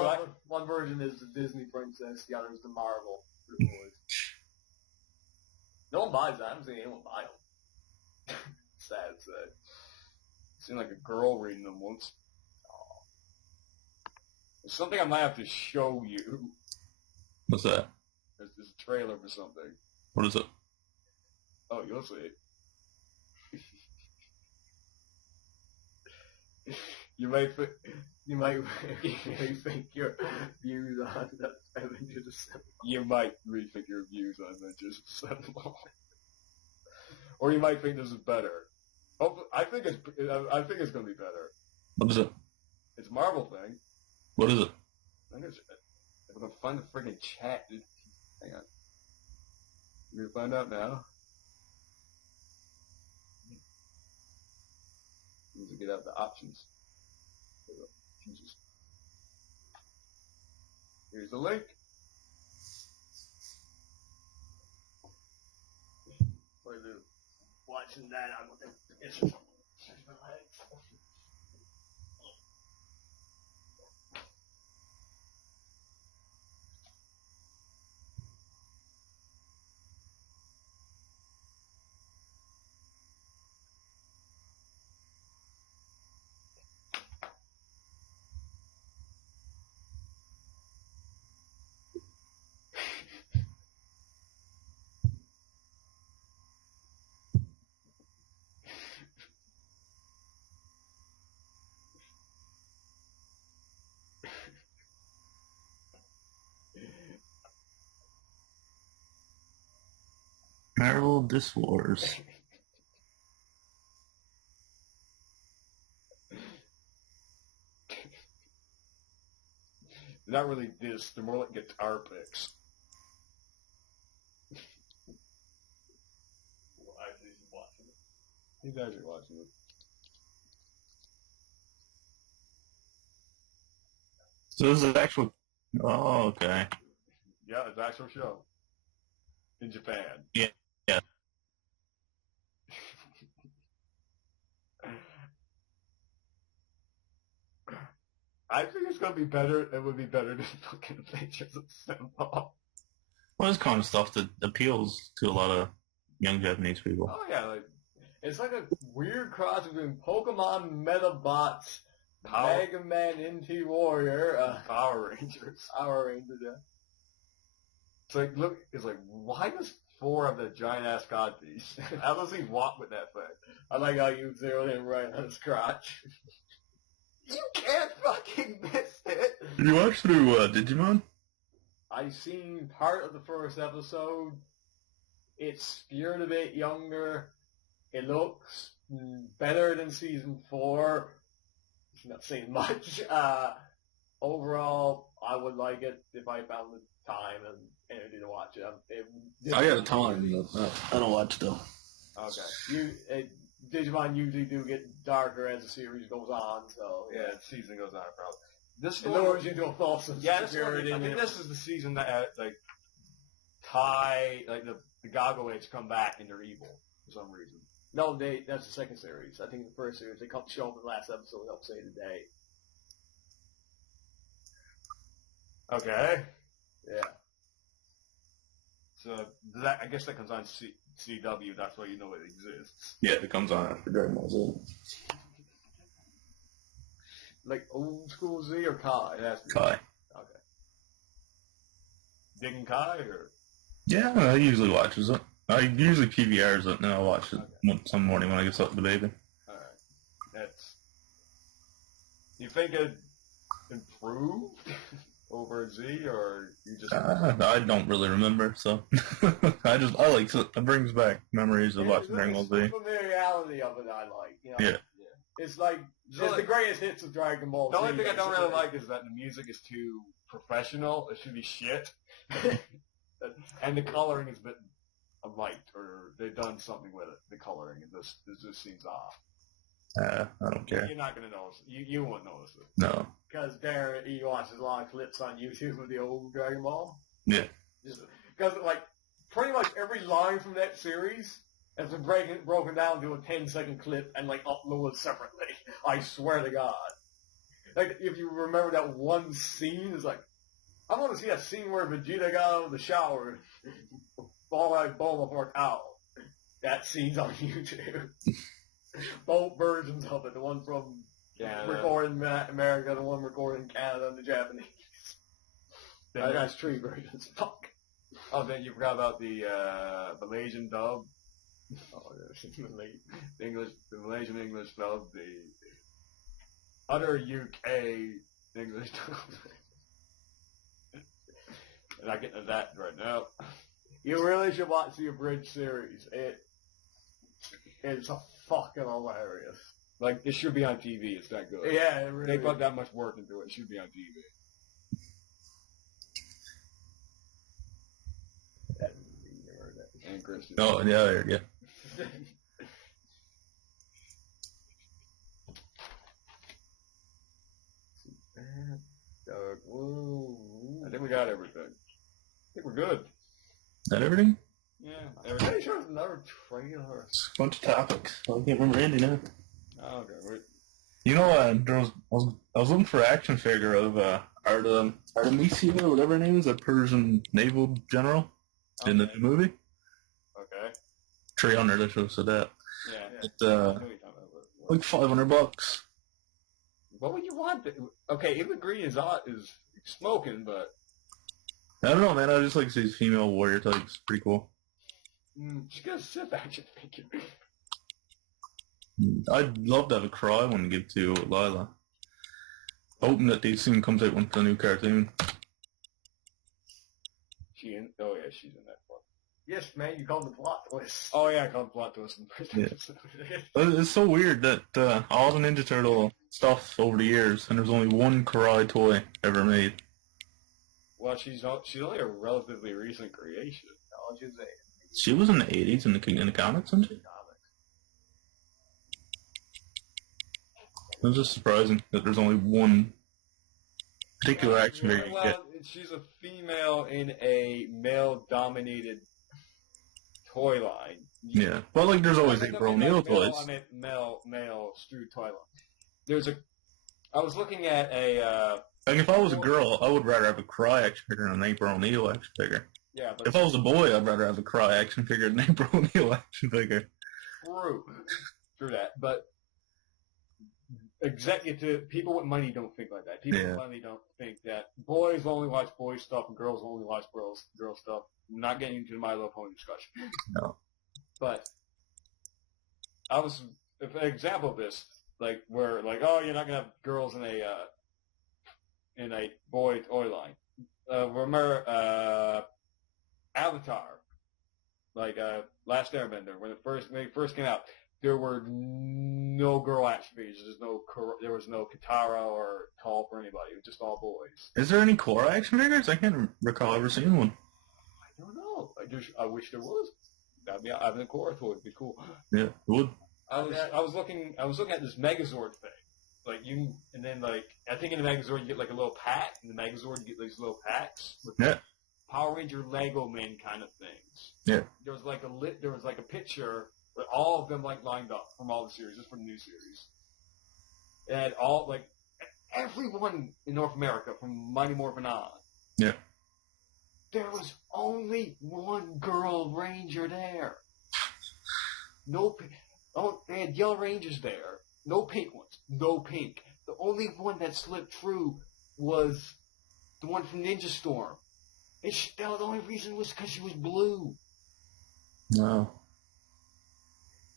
one version is the Disney princess, the other is the Marvel for the boys. No one buys that. I haven't seen anyone buy them. Sad. Seemed like a girl reading them once. Oh. It's something I might have to show you. What's that? There's this trailer for something. What is it? Oh, you'll see. You might think your views on Avengers Assemble. You might rethink your views on Avengers Assemble. Or you might think this is better. I think it's going to be better. What is it? It's a Marvel thing. What is it? I'm going to find the friggin' chat. Hang on. You're going to find out now. Need to get out the options. Jesus. Here's the link. We're watching that. I'm going to stretch my legs. Marvel Dis Wars. They're not really this, they're more like guitar picks. He's actually watching it. So this is an actual... Oh, okay. Yeah, it's an actual show. In Japan. Yeah. I think it's going to be better. It would be better than fucking Avengers Assemble. Well, this kind of stuff that appeals to a lot of young Japanese people. Oh, yeah. Like, it's like a weird cross between Pokemon Metabots, Mega Man NT Warrior, Power Rangers. Yeah. It's like, look, it's like, why does 4 have that giant-ass codpiece? How does he walk with that thing? I like how you zeroed in right on his crotch. You can't fucking miss it! Did you watch through Digimon? I seen part of the first episode. It's geared a bit younger. It looks better than season 4. It's not saying much. Overall, I would like it if I found the time and energy to watch it. I got a time, but I don't watch though. Okay. Digimon usually do get darker as the series goes on, so yeah, the season goes on, probably. This it lowers you to a false sense of security. I think this is the season that like the Goggle Age come back and they're evil for some reason. No, that's the second series. I think the first series they show up in the last episode and help save the day. Okay. Yeah. So I guess that comes on CW. That's why you know it exists. Yeah, it comes on after Dragon Ball Z. Like old school Z or Kai? It has to be. Kai. Okay. Digging Kai or? Yeah, I usually watches it. I usually PVRs it, and then I'll watch it some morning when I get up to the baby. Alright. That's... You think it improved over Z, or you just... I don't really remember, so... I like it. It brings back memories of watching Dragon Ball Z. The familiarity of it I like, you know? Yeah. It's like, it's the greatest hits of Dragon Ball Z. The only thing I don't really like is that the music is too professional. It should be shit. And the coloring is a bit light, or they've done something with it, the coloring, and this just seems off. I don't care. You're not going to notice. You won't notice it. No. Because he watches a lot of clips on YouTube of the old Dragon Ball. Yeah. Because, like, pretty much every line from that series has been broken down to a 10-second clip and, like, uploaded separately. I swear to God. Like, if you remember that one scene, it's like, I want to see that scene where Vegeta got out of the shower and fall out Bulma for a towel. That scene's on YouTube. Both versions of it. The one from recorded in America, the one recorded in Canada, and the Japanese. That's 3 versions. Fuck. Oh, then you forgot about the Malaysian dub. Oh, The Malaysian English dub, the other UK English dub. And I get to that right now. You really should watch the abridged series. It's fucking hilarious. Like, it should be on TV. It's that good. Yeah, it really They put that much work into it. It should be on TV. And Christian. Oh, yeah, there you go. I think we got everything. I think we're good. Is that everything? Yeah, I'm pretty sure there's another trailer. It's a bunch of topics. I can't remember any now. Oh, okay, wait. You know, I was looking for an action figure of Artemisia, or whatever her name is, that Persian naval general in the movie. Okay. 300, I should have said that. Yeah. It's like $500. What would you want? Okay, Eva Green is smoking, but I don't know, man. I just like these female warrior types. Pretty cool. She's got a Sith action figure. I'd love to have a cry one to give to Lila. Hoping that they soon comes out with the new cartoon. She's in that one. Yes, man, you called the plot twist. Oh yeah, I called plot twist in the first episode. It's so weird that all the Ninja Turtle stuff over the years, and there's only one Karai toy ever made. Well, she's only a relatively recent creation. No, she's a... She was in the 80s in the comics, wasn't she? It was just surprising that there's only one particular action figure you get. Well, she's a female in a male-dominated toy line. Yeah. Well, like, there's always April O'Neil toys. I meant male Stu toy line. I was looking at a... Like, if I was a girl, I would rather have a Cry action figure than an April O'Neil action figure. Yeah, but... If I was a boy, I'd rather have a Cry action figure than an April O'Neil action figure. True that, but... people with money don't think like that. People with money don't think that boys only watch boys stuff and girls only watch girls stuff. I'm not getting into the My Little Pony discussion. No. But an example of this, like where like, oh, you're not gonna have girls in a boy toy line. Remember Avatar, like Last Airbender, when it first came out. There were no girl action figures. There was no Katara or Toph or anybody. It was just all boys. Is there any Korra action figures? I can't recall ever seeing one. I don't know. I wish there was. Having a Korra toy would be cool. Yeah, it would. I was looking at this Megazord thing. Like and then like I think in the Megazord you get like a little pack. In the Megazord you get these little packs with Power Ranger Lego men kind of things. Yeah. There was like a picture. But all of them like lined up from all the series, just from the new series. And all like everyone in North America from Mighty Morphin on. Yeah. There was only one girl ranger there. No, they had yellow rangers there. No pink ones. No pink. The The only one that slipped through was the one from Ninja Storm. The only reason was because she was blue. No.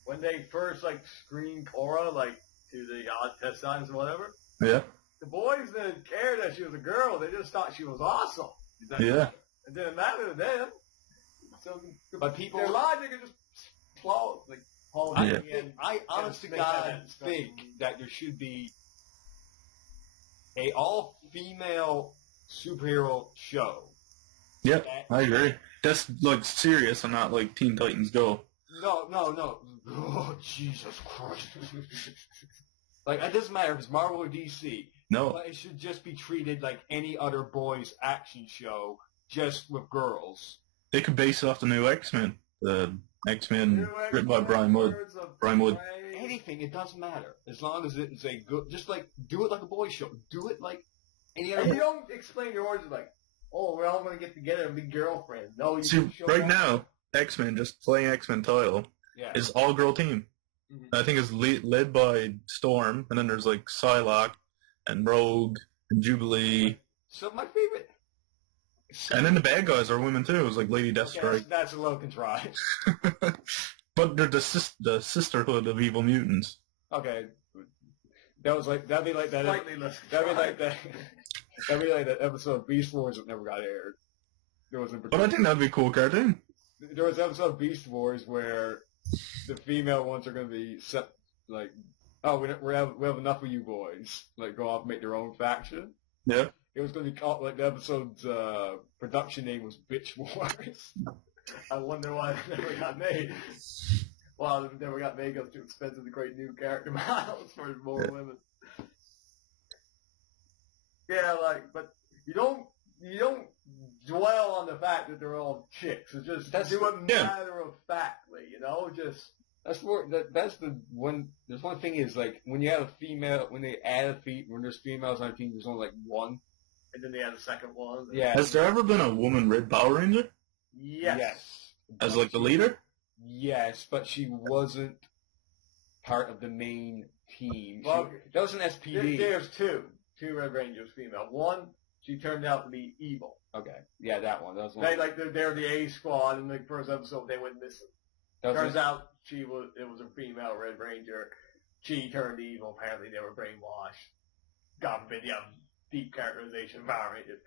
When they first, screened Cora, to the odd test times or whatever, Yeah. the boys didn't care that she was a girl. They just thought she was awesome. Yeah. It didn't matter to them. So, But people... Their logic is just flawed. I honest to God think that there should be a all-female superhero show. Yep, I agree. That's, serious and not like Teen Titans Go. No. Oh, Jesus Christ. It doesn't matter if it's Marvel or DC. No. But it should just be treated like any other boys' action show, just with girls. They could base it off the new X-Men. The X-Men written by Brian Wood. Anything, it doesn't matter. As long as it's a good... Just, do it like a boys' show. Do it like any other... And you don't explain your origin we're all going to get together and be girlfriends. No, you see, right now, X-Men, just playing X-Men title, is all-girl team. Mm-hmm. I think it's led by Storm, and then there's, Psylocke, and Rogue, and Jubilee. So my favorite... And then the bad guys are women, too. It was Lady Deathstrike. Okay, that's a little contrived. But they're the sisterhood of evil mutants. Okay. That'd be like that... Slightly less That'd be like that... That'd be like that episode of Beast Wars that never got aired. But I think that'd be a cool cartoon. There was an episode of Beast Wars where the female ones are going to be set, oh, we have enough of you boys. Go off and make their own faction. Yeah. It was going to be called, the episode's production name was Bitch Wars. I wonder why it never got made. Well, it never got made because it's too expensive to create new character models for more women. Yeah, but you don't dwell on the fact that they're all chicks. It's just do it matter of factly, just. That's more. That's the one. There's one thing is when you have a female, when there's females on a team, there's only one, and then they have a second one. Yeah. Has there ever been a woman Red Power Ranger? Yes. As the leader? Yes, but she wasn't part of the main team. Well, that was an SPD. There's two Red Rangers female. One, she turned out to be evil. Okay, yeah, that one. That was one. They're the A squad. In the first episode, they went missing. Turns out it was a female Red Ranger. She turned evil. Apparently, they were brainwashed. God forbid, deep characterization of Power Rangers.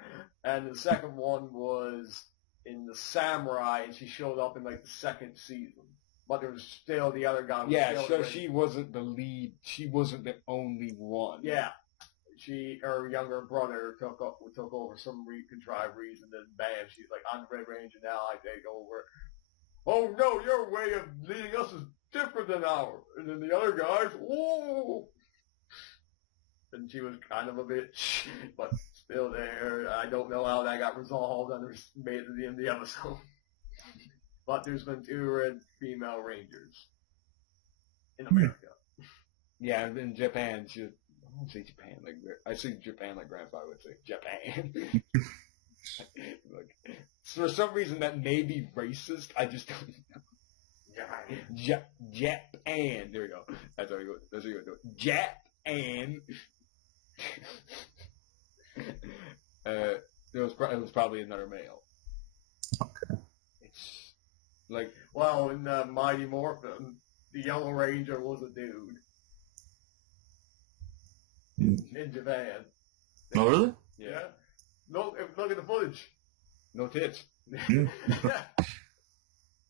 And the second one was in the Samurai, and she showed up in the second season. But there was still the other guy. Yeah, so she wasn't the lead. She wasn't the only one. Yeah. Her younger brother took over some contrived reason, then bam, she's I'm the Red Ranger now, I take over. Oh no, your way of leading us is different than ours. And then the other guys, whoa! And she was kind of a bitch, but still there. I don't know how that got resolved and made it to the end of the episode. But there's been 2 red female Rangers in America. Yeah, in Japan, I don't say Japan I say Japan like Grandpa would say Japan. For some reason that may be racist. I just don't know. Japan. There we go. That's how we go. That's how you go. Japan. It was probably another male. Okay. It's in Mighty Morphin, the Yellow Ranger was a dude. In Japan. Oh, really? Yeah. No, look at the footage. No tits.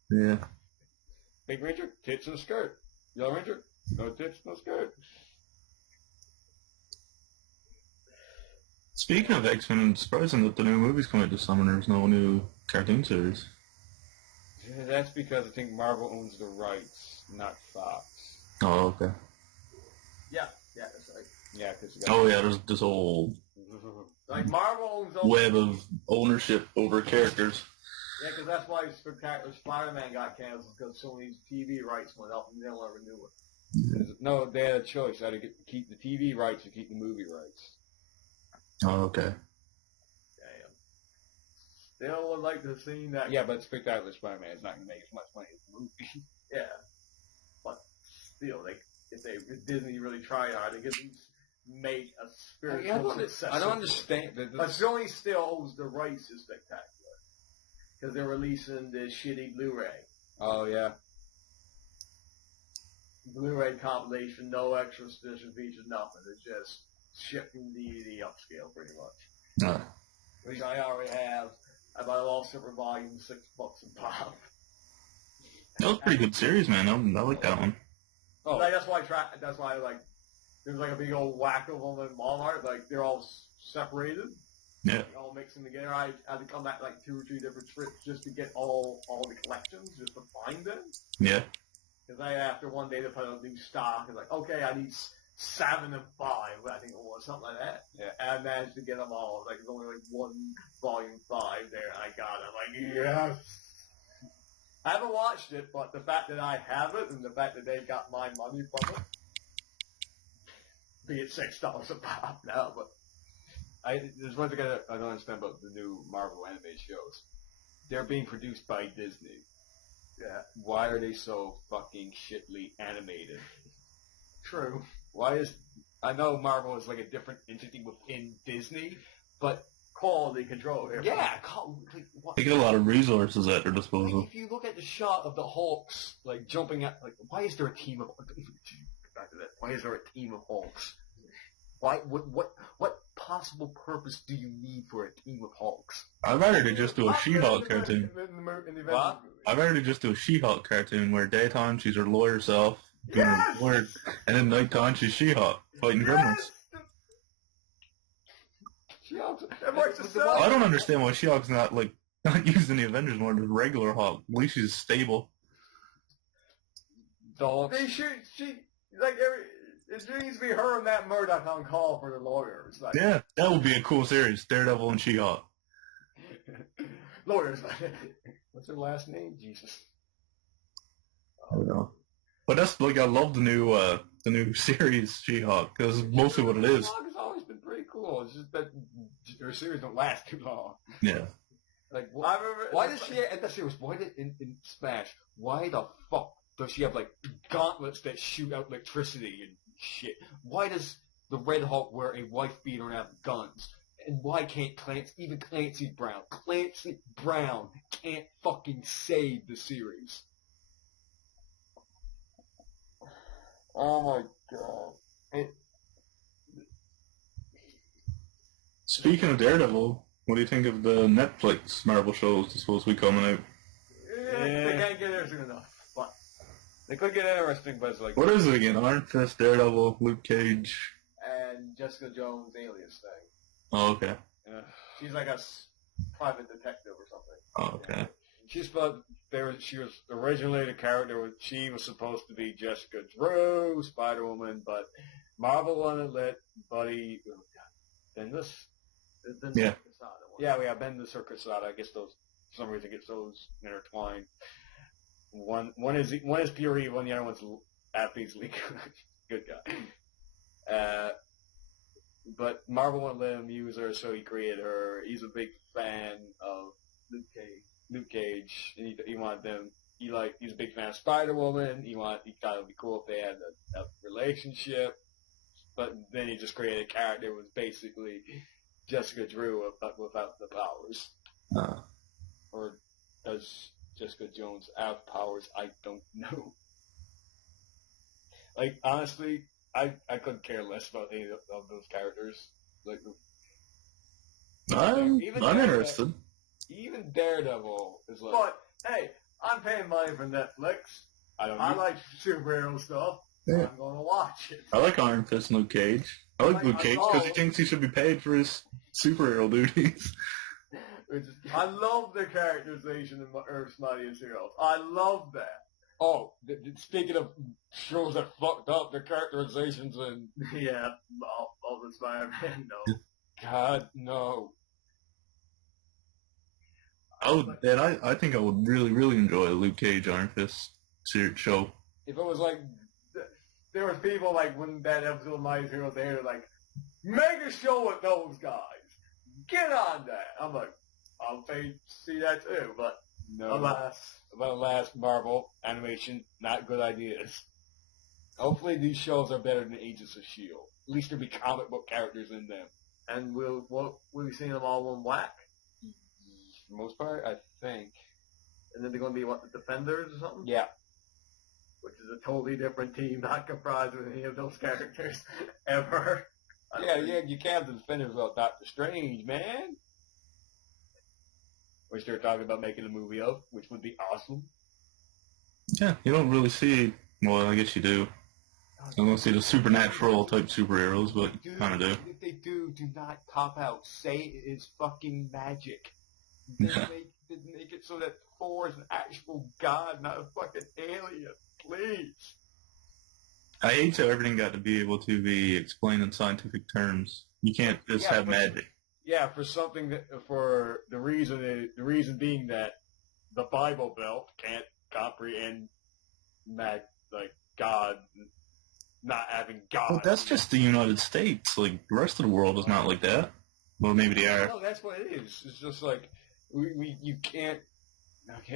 Yeah. Pink Ranger, tits and a skirt. Yellow Ranger, no tits, no skirt. Speaking of X-Men, it's surprising that the new movie's coming out this summer and there's no new cartoon series. Yeah, that's because I think Marvel owns the rights, not Fox. Oh, okay. Yeah, that's right. Yeah, because there's this whole Marvel owns web of ownership over characters. Yeah, because that's why Spider-Man got canceled, because Sony's TV rights went up and they don't ever renew it. No, they had a choice. They had to keep the TV rights or keep the movie rights. Oh, okay. Damn. Still would like to have seen that. Yeah, but Spectacular Spider-Man is not going to make as much money as the movie. Yeah. But still, if Disney really tried hard, they could make a spiritual successor. I don't understand. But Sony still owns the rights to Spectacular. Because they're releasing this shitty Blu-ray. Oh, yeah. Blu-ray compilation, no extra special features, nothing. It's just shipping DVD upscale, pretty much. Which I already have. I bought all separate volumes, $6 a pop. That was a pretty good series, man. I like that one. Oh, that's why there's like a big old whack of them in Walmart. Like they're all separated. Yeah. Like, all mixing together. I had to come back like 2 or 3 different trips just to get all the collections, just to find them. Yeah. Because after one day they put out new stock, it's like, okay, I need 7 and 5, I think it was, something like that. Yeah. And I managed to get them all. Like, there's only like 1 volume 5 there, and I got it. I'm like, yes! I haven't watched it, but the fact that I have it, and the fact that they got my money from it, be it $6 a pop now, but... There's one thing I don't understand about the new Marvel anime shows. They're being produced by Disney. Yeah. Why are they so fucking shitly animated? True. I know Marvel is like a different entity within Disney, but quality control here. Yeah, they get a lot of resources at their disposal. Like, if you look at the shot of the Hulks, like jumping at, like, why is there a team of? Back to that. Why is there a team of Hulks? Why? What possible purpose do you need for a team of Hulks? I'd rather they just do a She-Hulk cartoon. What? I'd rather they just do a She-Hulk cartoon where daytime she's her lawyer self doing her work, and then nighttime she's She-Hulk fighting criminals. I don't understand why She-Hulk's not used in the Avengers more than regular Hulk. At least she's stable. They should. It needs to be her and Matt Murdock on call for the lawyers. Like, yeah, that would be a cool series. Daredevil and She-Hulk. Lawyers. What's her last name? Jesus. I don't know. But that's I love the new series She-Hulk because mostly what it is. She-Hulk has always been pretty cool. It's just that her series don't last too long. Yeah. Like, why does she at that series? Why did in Smash? Why the fuck does she have like gauntlets that shoot out electricity and shit? Why does the Red Hulk wear a wife beater and have guns? And why can't Clancy Brown can't fucking save the series? Oh my god. Speaking of Daredevil, what do you think of the Netflix Marvel shows that's supposed to be coming out? They can't get interesting enough. But they could get interesting, but it's like... What is it again? Iron Fist, Daredevil, Luke Cage... and Jessica Jones' Alias thing. Oh, okay. She's like a private detective or something. Oh, okay. She was originally the character. She was supposed to be Jessica Drew, Spider-Woman, but Marvel wanted to let Buddy Bendis. Yeah. Yeah, we have Bendis or Quesada. I guess those for some reason gets those intertwined. One is pure evil, and the other one's aptly good guy. But Marvel won't let him use her, so he created her. He's a big fan of Luke Cage, and he wanted them. He's a big fan of Spider-Woman. He thought it would be cool if they had a relationship. But then he just created a character that was basically Jessica Drew, but without the powers. Or does Jessica Jones have powers? I don't know. Like, honestly, I couldn't care less about any of those characters. Like, I'm interested. Even Daredevil is like... But, hey, I'm paying money for Netflix. I like superhero stuff. Yeah. I'm going to watch it. I like Iron Fist and Luke Cage. I like Luke Cage because he thinks he should be paid for his superhero duties. I love the characterization in Earth's Mightiest Heroes. I love that. Oh, speaking of shows that fucked up, the characterizations and... Yeah, all the Spider-Man, no. God, no. I think I would really, really enjoy a Luke Cage Iron Fist show. If it was like... There was people like when that episode of Mightiest Heroes aired, like, make a show with those guys. Get on that. I'm like, I'll pay to see that too, but no. Alas, Marvel animation, not good ideas. Hopefully these shows are better than Agents of S.H.I.E.L.D. At least there'll be comic book characters in them. And we'll be seeing them all in black? For the most part, I think. And then they're going to be, what, the Defenders or something? Yeah. Which is a totally different team, not comprised of any of those characters ever. Yeah, you can't have the Defenders without Doctor Strange, man. Which they're talking about making a movie of, which would be awesome. Yeah, you don't really see, well, I guess you do. You don't see the supernatural type superheroes, but you kind of do. If they do not cop out. Say it is fucking magic. Then make it so that Thor is an actual god, not a fucking alien. Please. I hate how everything got to be able to be explained in scientific terms. You can't just have magic. Yeah, for something that, for the reason being that the Bible Belt can't comprehend God, not having God. Well, that's just the United States. Like, the rest of the world is not like that. Well, maybe they are. No, that's what it is. It's just like, you can't,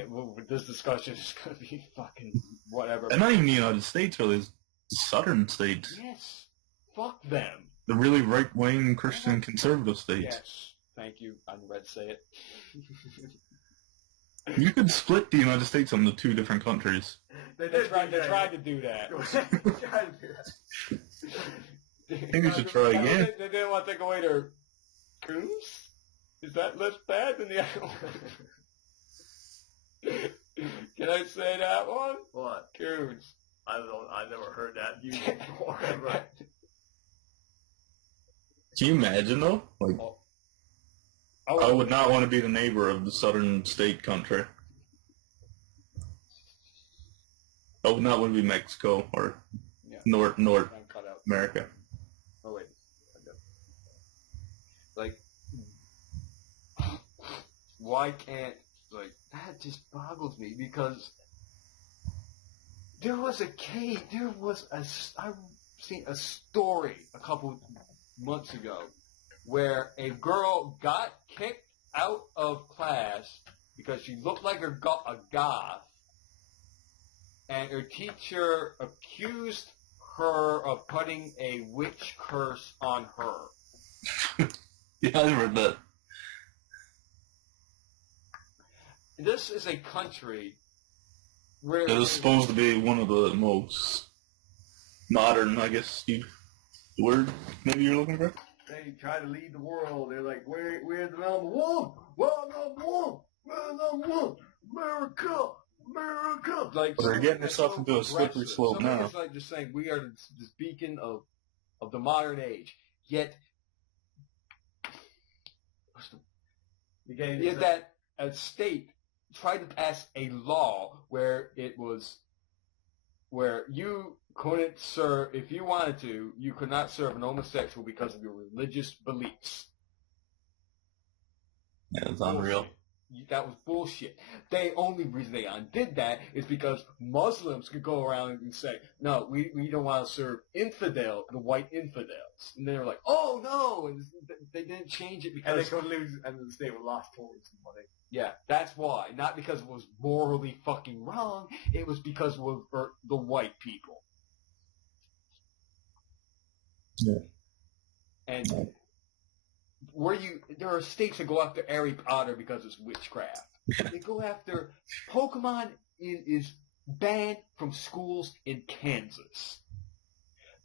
well, this discussion is going to be fucking whatever. And not even the United States, really. It's the southern states. Yes. Fuck them. The really right-wing Christian conservative states. Yes. Thank you. I'm glad to say it. You could split the United States into two different countries. They tried to do that. I think we should try again. They didn't want to take away their coons? Is that less bad than the other one? Can I say that one? What? Coons. I never heard that used before. Can you imagine, though? Like, I would not want to be the neighbor of the southern state country. I would not want to be Mexico or North America. Oh, wait. Like, why can't, that just boggles me, because there was I've seen a story a couple months ago where a girl got kicked out of class because she looked like a goth, and her teacher accused her of putting a witch curse on her. Yeah, I heard that. This is a country where it is supposed to be one of the most modern, I guess, the word maybe you're looking for? They try to lead the world. They're like, we're the number one. We're number one. We're number one. America. America. Like, they're getting themselves into a slippery slope now. It's like just saying we are the beacon of the modern age. Yet, that a state tried to pass a law where you couldn't serve, if you wanted to, you could not serve an homosexual because of your religious beliefs. Yeah, it's unreal. That was bullshit. The only reason they undid that is because Muslims could go around and say, no, we don't want to serve the white infidels. And they were like, oh no! And they didn't change it because... And they could lose, and the state would lost towards money. Yeah, that's why. Not because it was morally fucking wrong. It was because it was for the white people. Yeah. And there are states that go after Harry Potter because it's witchcraft. They go after Pokemon is banned from schools in Kansas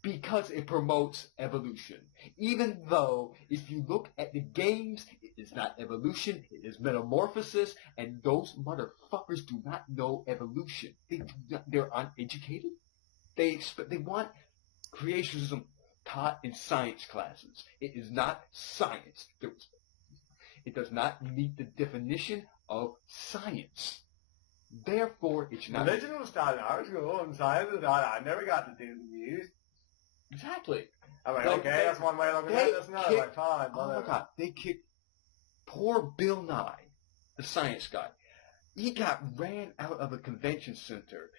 because it promotes evolution. Even though if you look at the games, it is not evolution, it is metamorphosis, and those motherfuckers do not know evolution. They're uneducated. They want creationism taught in science classes. It is not science. It does not meet the definition of science. Therefore, it's not... Religion was taught in our school, and science was taught. I never got to do the views. Exactly. I'm like, okay, that's one way of looking at it. That's another. Like, fine. Oh my God. They kicked poor Bill Nye, the science guy. He got ran out of a convention center.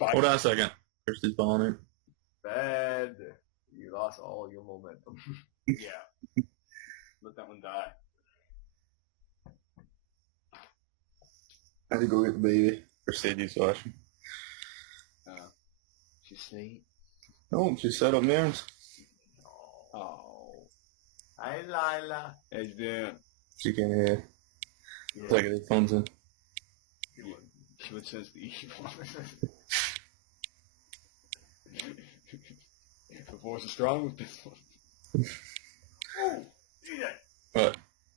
Hold on a second. First he's balling it. Bad. You lost all your momentum. Yeah. Let that one die. I had to go get the baby. Or Sadie's watching. She's asleep. No, she's set up mirrors. Oh. Hi, Lila. How you doing? She can hear. Yeah. Like the phone's in. She would sense the evil. The force is strong with this one. Oh, DJ. What?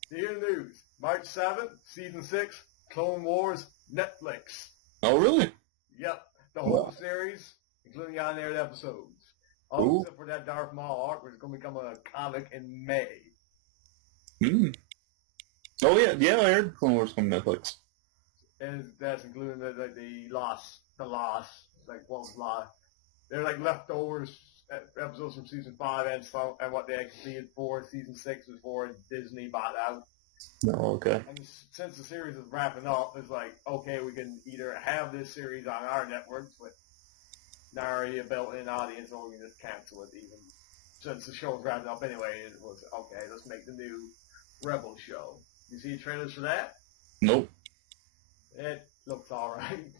The news. March 7th, Season 6, Clone Wars, Netflix. Oh, really? Yep. The whole Wow. series, including the unaired episodes. Ooh. Except for that Darth Maul arc, which is going to become a comic in May. Hmm. Oh, yeah. Yeah, I heard Clone Wars from Netflix. And that's including the lost, like what was lost. They're like leftovers episodes from Season 5 and what they actually did for Season 6 before Disney bought out. Oh, okay. And since the series is wrapping up, it's like, okay, we can either have this series on our networks with already a built-in audience, or we can just cancel it even. Since the show's wrapped up anyway, it was, okay, let's make the new Rebel show. You see trailers for that? Nope. It looks alright.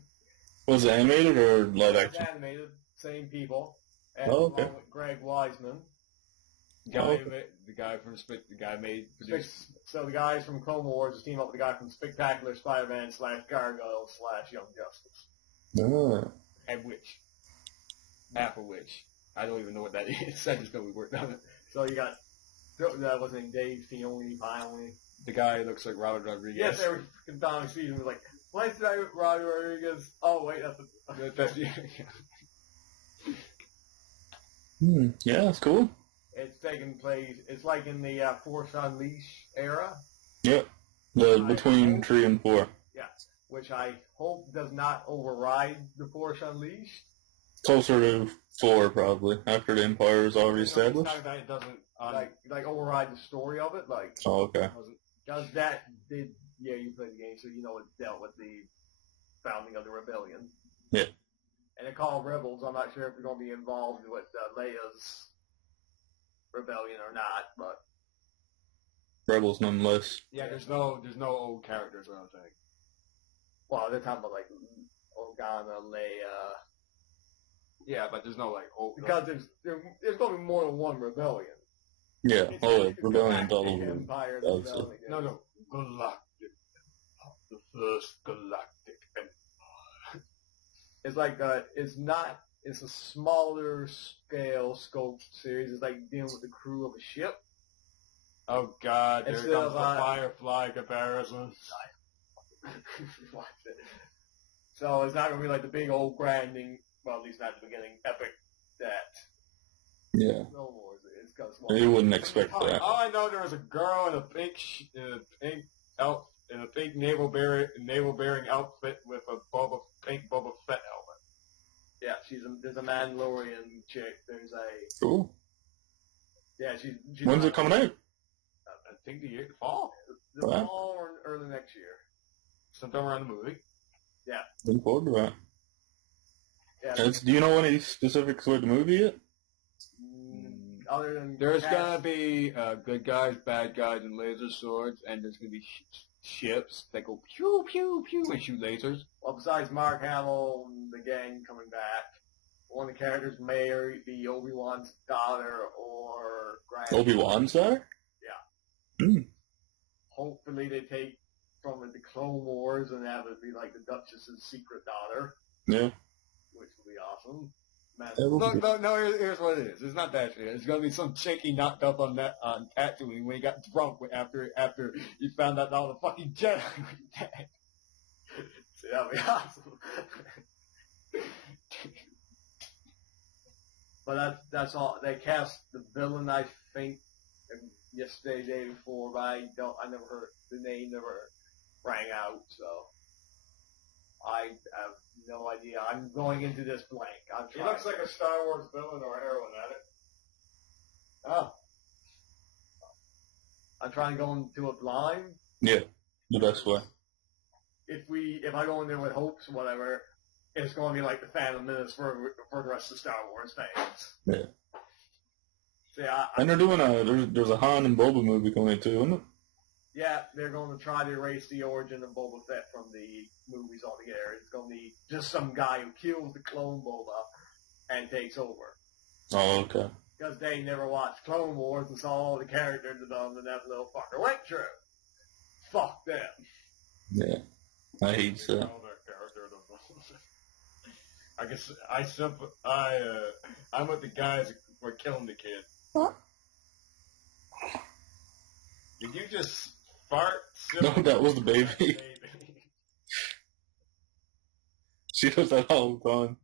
Was it animated or live It's action? animated, same people. And Oh, okay. along with Greg Wiseman. The guy produced. So the guys from Clone Wars just team up with the guy from Spectacular Spider-Man / Gargoyle / Young Justice. Oh. And Witch. Apple Witch. I don't even know what that is. I just know we worked on it. So you got, what's his name, Dave Filoni. The guy looks like Robert Rodriguez. Yes, every freaking time season was like, why is that Robert Rodriguez? Oh, wait, that's Yeah, that's cool. It's taking place, it's like in the Force Unleashed era. Yep. Between 3 and 4. Yeah, which I hope does not override the Force Unleashed. Closer to 4, probably, after the Empire is already established. It doesn't like override the story of it, like. Oh, okay. Because that did, yeah, you played the game, so you know it dealt with the founding of the rebellion. Yeah. And they're called rebels. I'm not sure if they're going to be involved with Leia's rebellion or not, but. Rebels, nonetheless. Yeah, there's no old characters, I don't think. Well, they're talking about like Organa, Leia. Yeah, but there's no like old. Because there's going to be more than one rebellion. Yeah. It's Rebellion the double. Empire, That's the rebellion. No, Galactic. The first Galactic Empire. It's like it's a smaller scale scope series. It's like dealing with the crew of a ship. Oh God, there Instead comes of, the Firefly comparison. Watch it. So it's not going to be like the big old grinding, well, at least not at the beginning, epic that Yeah. No Wars is. Because You wouldn't expect that. All I know, there was a girl in a pink naval bearing outfit with a pink Boba Fett helmet. Yeah, there's a Mandalorian chick. There's a Cool. yeah. She's When's it coming out? I think the fall. The fall or early next year. Sometime around the movie. Yeah. Looking forward to that. Yeah. Do you know any specifics with the movie yet? Other than There's gonna be good guys, bad guys, and laser swords, and there's gonna be ships that go pew pew pew and shoot lasers. Well, besides Mark Hamill and the gang coming back, one of the characters may be Obi-Wan's daughter or granddaughter. Obi-Wan's daughter? Yeah. Hmm. Hopefully they take from the Clone Wars and have it be like the Duchess's secret daughter. Yeah. Which would be awesome. No, here's what it is. It's not that shit. It's gonna be some chick he knocked up on Tatooine when he got drunk after he found out all the fucking Jedi were dead. See, that'd be awesome. But that's all. They cast the villain, I think, yesterday, day before, but I never heard the name, never rang out, so I have no idea. I'm going into this blank. He looks like a Star Wars villain or a heroine at it. Oh. I'm trying to go into it blind. Yeah, the best way. If I go in there with hopes or whatever, it's going to be like the Phantom Menace for the rest of Star Wars fans. Yeah. See, And they're doing there's a Han and Boba movie coming in too, isn't it? Yeah, they're going to try to erase the origin of Boba Fett from the movies altogether. It's going to be just some guy who kills the clone Boba and takes over. Oh, okay. Because they never watched Clone Wars and saw all the character development that little fucker went through. Fuck them. Yeah. I hate that. I guess I'm with the guys who were killing the kid. What? Did you just fart? No, that was the baby. She does that all the time.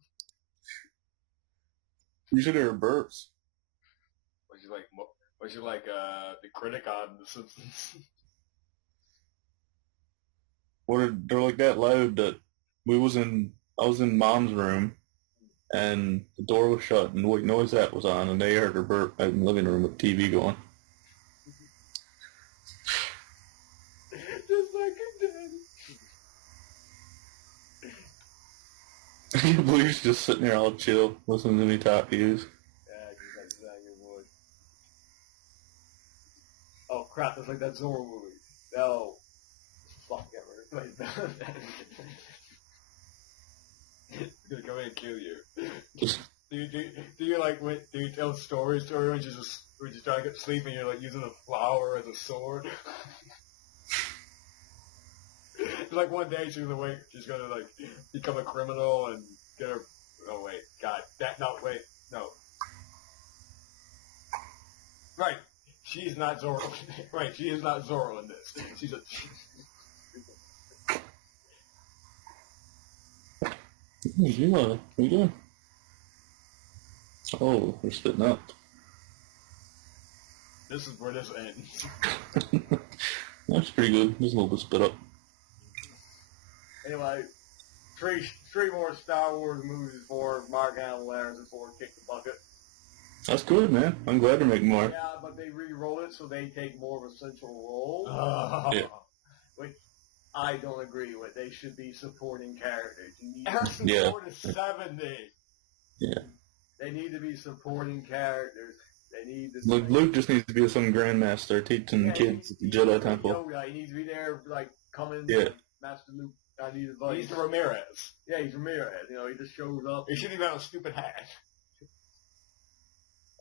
You should hear her burps. Was she like the critic on The Simpsons? They're like that loud that I was in Mom's room, and the door was shut, and the white noise app was on, and they heard her burp out in the living room with the TV going. Just like her daddy. I can't believe she's just sitting there all chill, listening to me talk to you. Yeah, just like Xavier Wood. Oh crap, that's like that Zorro movie. No. Fuck ever. He's gonna come in and kill you. Do you tell stories to her when she's trying to get sleep and you're like using a flower as a sword? Like one day she's gonna like become a criminal and get her. Oh wait, God, no. Right, she's not Zorro. Right, she is not Zorro in this. She's a. What are you doing? Oh, they're spitting up. This is where this ends. That's pretty good. There's a little bit spit up. Anyway, three more Star Wars movies before Mark Hamill airs before Kick the Bucket. That's good, man. I'm glad they're making more. Yeah, but they re-roll it so they take more of a central role. Yeah. Which I don't agree with. They should be supporting characters. You need Harrison Ford is 70. Yeah. They need to be supporting characters. They need to. Luke just needs to be some grandmaster teaching kids at the Jedi Temple. He needs to be there, like coming. Yeah. Master Luke. I need advice. He's the Ramirez. Yeah, he's Ramirez. You know, he just shows up. He shouldn't even have a stupid hat.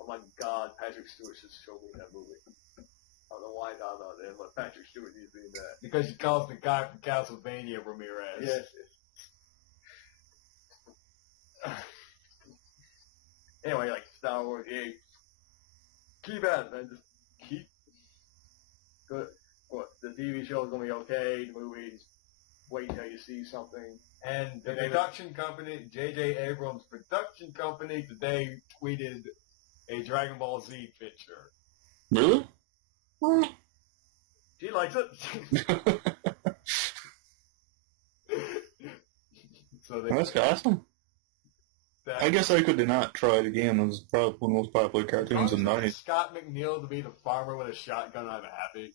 Oh my God, Patrick Stewart should show me that movie. I don't know why I thought about it, but Patrick Stewart needs to be in that. Because he calls the guy from Castlevania Ramirez. Yes. Anyway, like Star Wars, yeah. Keep at it, man. Just keep. Good. What? The TV show's gonna be okay. The movies. Wait until you see something. And the production company, J.J. Abrams' production company, today tweeted a Dragon Ball Z picture. Really? She likes it. So That's awesome. I guess I could not try it again. It was probably one of the most popular cartoons in the 90s. Scott McNeil to be the farmer with a shotgun, I'm happy.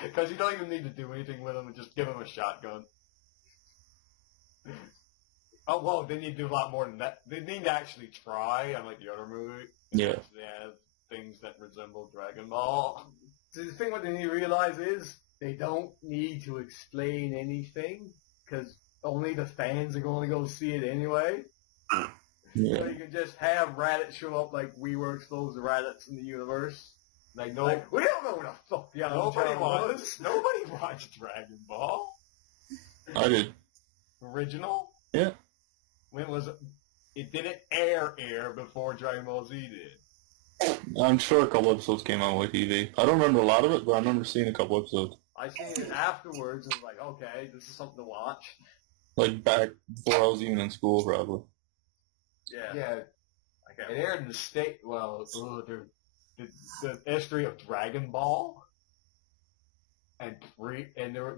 Because you don't even need to do anything with him and just give him a shotgun. Oh, well, they need to do a lot more than that. They need to actually try, unlike the other movie. Yeah. They have things that resemble Dragon Ball. So the thing what they need to realize is they don't need to explain anything because only the fans are going to go see it anyway. Yeah. So you can just have Raditz show up like we were exposed to Raditz in the universe. Like, we don't know what the fuck the nobody watched Dragon Ball. I did. Original? Yeah. When was it? It didn't air before Dragon Ball Z did. I'm sure a couple episodes came on YTV. I don't remember a lot of it, but I remember seeing a couple episodes. I seen it afterwards and was like, okay, this is something to watch. Like back before I was even in school, probably. Yeah. It aired in the state. Well, the history of Dragon Ball and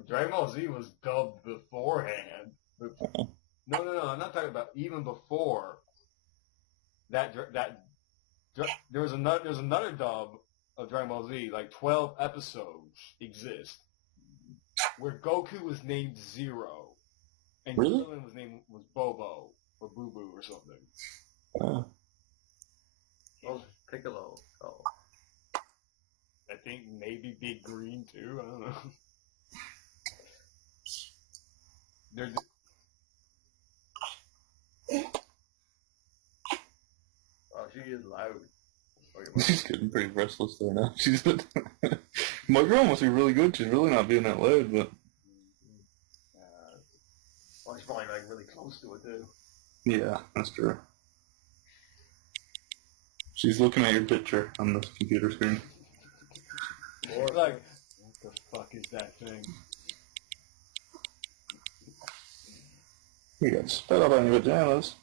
Dragon Ball Z was dubbed beforehand. No, I'm not talking about even before that. There was another dub of Dragon Ball Z. Like 12 episodes exist where Goku was named Zero and really? Krillin was Bobo or Boo Boo or something. Piccolo. Oh. I think maybe Big Green too. I don't know. she is loud. She's getting pretty restless there now. She's my girl must be really good. She's really not being that loud, but well, she's probably like really close to it too. Yeah, that's true. She's looking at your picture on the computer screen. Or like, what the fuck is that thing? You got spat out on your pajamas.